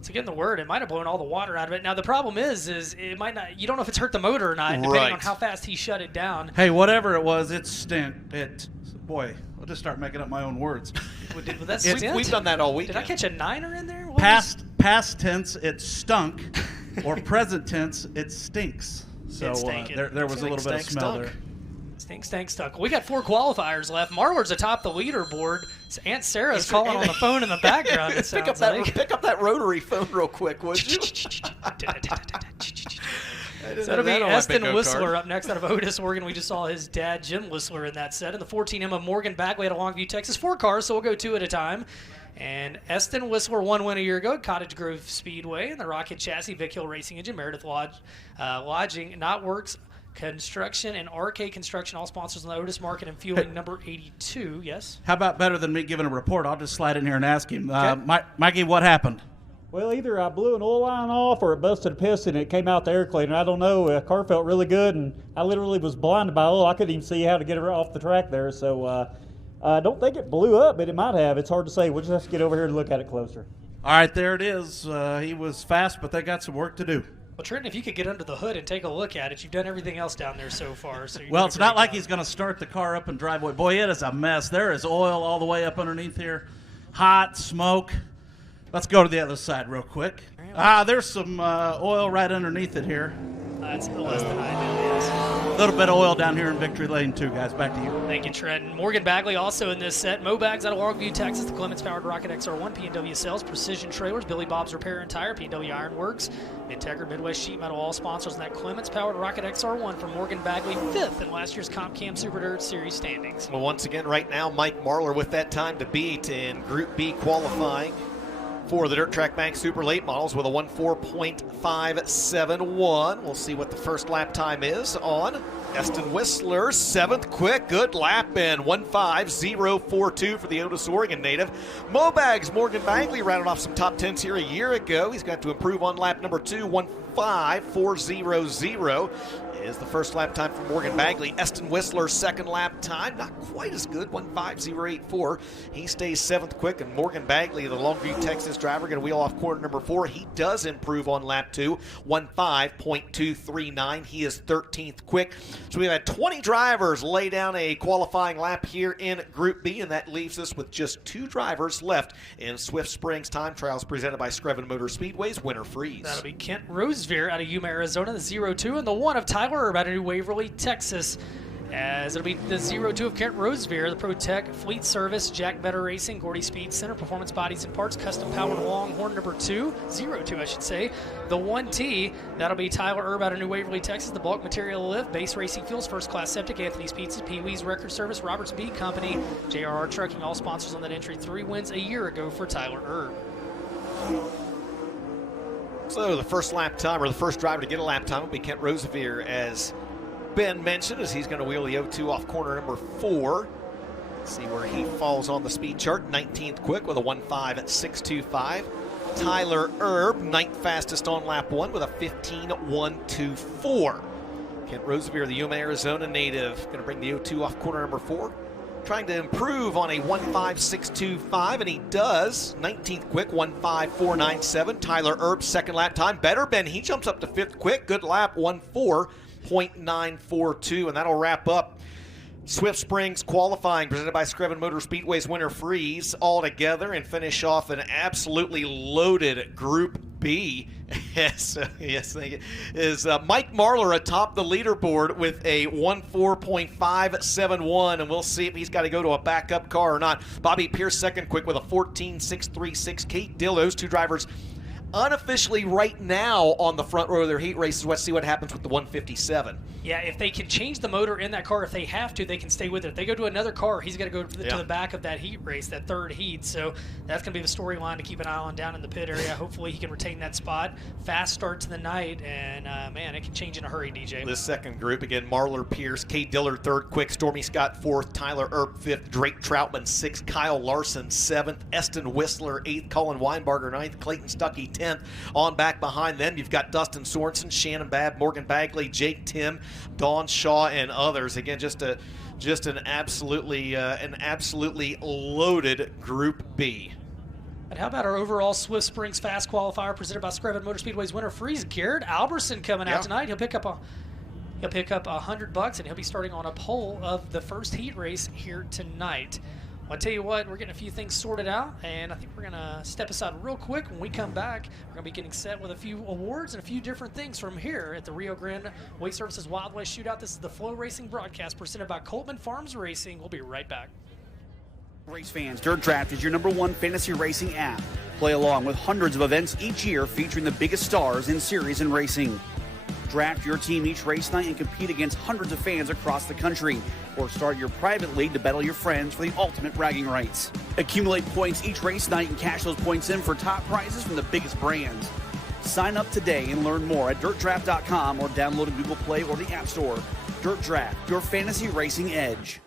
So getting the word, it might have blown all the water out of it. Now the problem is it might not. You don't know if it's hurt the motor or not, depending on how fast he shut it down. Hey, whatever it was, it stint. Boy, I'll just start making up my own words. We've done that all weekend. Did I catch a 9er in there? Past tense, it stunk, or present tense, it stinks. So there was a little bit of smell there. Stink, stunk. We got 4 qualifiers left. Marler's atop the leaderboard. Aunt Sarah's calling on the phone in the background. It pick up that rotary phone real quick, would you? So it'll be Eston Whistler up next out of Otis, Oregon. We just saw his dad, Jim Whistler, in that set. And the 14M of Morgan Bagley out of Longview, Texas. 4 cars, so we'll go 2 at a time. And Eston Whistler won a year ago at Cottage Grove Speedway. And the Rocket Chassis, Vic Hill Racing Engine, Meredith Lodging, Knotworks Construction, and RK Construction, all sponsors on the Otis Market and Fueling number 82. Yes? How about better than me giving a report? I'll just slide in here and ask him. Mikey, what happened? Well, either I blew an oil line off or it busted a piston and it came out the air cleaner. I don't know. The car felt really good, and I literally was blinded by oil. I couldn't even see how to get it off the track there. So I don't think it blew up, but it might have. It's hard to say. We'll just have to get over here and look at it closer. All right, there it is. He was fast, but they got some work to do. Well, Trenton, if you could get under the hood and take a look at it, you've done everything else down there so far. So Well, it's not like he's going to start the car up and drive away. Boy, it is a mess. There is oil all the way up underneath here. Hot, smoke. Let's go to the other side real quick. There's some oil right underneath it here. That's less than I do, yes. A little bit of oil down here in Victory Lane, too, guys. Back to you. Thank you, Trenton. Morgan Bagley also in this set. Mo Bags out of Longview, Texas. The Clements-powered Rocket XR1. P&W Sales, Precision Trailers, Billy Bob's Repair and Tire, P&W Ironworks, Integra Midwest Sheet Metal, all sponsors in that Clements-powered Rocket XR1 from Morgan Bagley, 5th in last year's Comp Cam Super Dirt Series standings. Well, once again, right now, Mike Marlar with that time to beat in Group B qualifying for the Dirt Track Bank Super Late Models with a 1:4.571. We'll see what the first lap time is on Eston Whistler. 7th quick, good lap in 1:5.042 for the Otis, Oregon native. Mobags Morgan Bagley rounded off some top 10s here a year ago. He's got to improve on lap number 2, 1:5.400 is the first lap time for Morgan Bagley. Eston Whistler, second lap time, not quite as good, 1:5.084. He stays 7th quick, and Morgan Bagley, the Longview, Texas driver, going to wheel off corner number 4. He does improve on lap 2, 1:5.239. He is 13th quick. So we've had 20 drivers lay down a qualifying lap here in Group B, and that leaves us with just 2 drivers left in Swift Springs Time Trials presented by Screven Motor Speedway's Winter Freeze. That'll be Kent Rosevear out of Yuma, Arizona, the 0-2, and the 1 of Tyler Erb out of New Waverly, Texas. As it'll be the 0-2 of Kent Rosevear, the Pro Tech Fleet Service, Jack Better Racing, Gordy Speed Center, Performance Bodies and Parts, Custom Powered Longhorn number 2, 0-2 I should say. The 1T, that'll be Tyler Erb out of New Waverly, Texas, the Bulk Material Lift, Base Racing Fuels, First Class Septic, Anthony's Pizzas, Pee-wee's Record Service, Roberts B Company, JRR Trucking, all sponsors on that entry. 3 wins a year ago for Tyler Erb. So the first lap time, or the first driver to get a lap time, will be Kent Rosevear, as Ben mentioned, as he's going to wheel the 0-2 off corner number 4. Let's see where he falls on the speed chart. 19th quick with a 1:5.625. Tyler Erb, 9th fastest on lap 1 with a 15:124. Kent Rosevear, the Yuma, Arizona native, going to bring the 0-2 off corner number 4. Trying to improve on a 1:5.625, and he does. 19th quick, 1:5.497. Tyler Erb, second lap time. Better, Ben. He jumps up to 5th quick. Good lap, 1:4.942, and that'll wrap up Swift Springs qualifying presented by Screven Motor Speedway's Winter Freeze all together, and finish off an absolutely loaded Group B. Yes, thank you. Is Mike Marlar atop the leaderboard with a 1:4.571, and we'll see if he's got to go to a backup car or not. Bobby Pierce second quick with a 14.636. Kate Dillos, 2 drivers unofficially right now on the front row of their heat races. Let's see what happens with the 157. Yeah, if they can change the motor in that car, if they have to, they can stay with it. If they go to another car, he's got to go to the back of that heat race, that 3rd heat. So that's going to be the storyline to keep an eye on down in the pit area. Hopefully he can retain that spot. Fast start to the night, and man, it can change in a hurry, DJ. This second group, again, Marlar, Pierce, Kate Dillard 3rd quick, Stormy Scott 4th, Tyler Erb 5th, Drake Troutman 6th, Kyle Larson 7th, Eston Whistler 8th, Colin Weinbarger 9th, Clayton Stuckey 10th. On back behind them, you've got Dustin Sorensen, Shannon Babb, Morgan Bagley, Jake Tim, Don Shaw, and others. Again, just an absolutely loaded Group B. And how about our overall Swift Springs Fast Qualifier presented by Screven Motor Speedway's Winter Freeze? Garrett Alberson coming out tonight. He'll pick up $100, and he'll be starting on a pole of the first heat race here tonight. I'll tell you what, we're getting a few things sorted out, and I think we're going to step aside real quick. When we come back, we're going to be getting set with a few awards and a few different things from here at the Rio Grande Waste Services Wild West Shootout. This is the Flow Racing broadcast presented by Coltman Farms Racing. We'll be right back. Race fans, Dirt Draft is your #1 fantasy racing app. Play along with hundreds of events each year featuring the biggest stars in series and racing. Draft your team each race night and compete against hundreds of fans across the country. Or start your private league to battle your friends for the ultimate bragging rights. Accumulate points each race night and cash those points in for top prizes from the biggest brands. Sign up today and learn more at dirtdraft.com or download in Google Play or the App Store. Dirt Draft, your fantasy racing edge.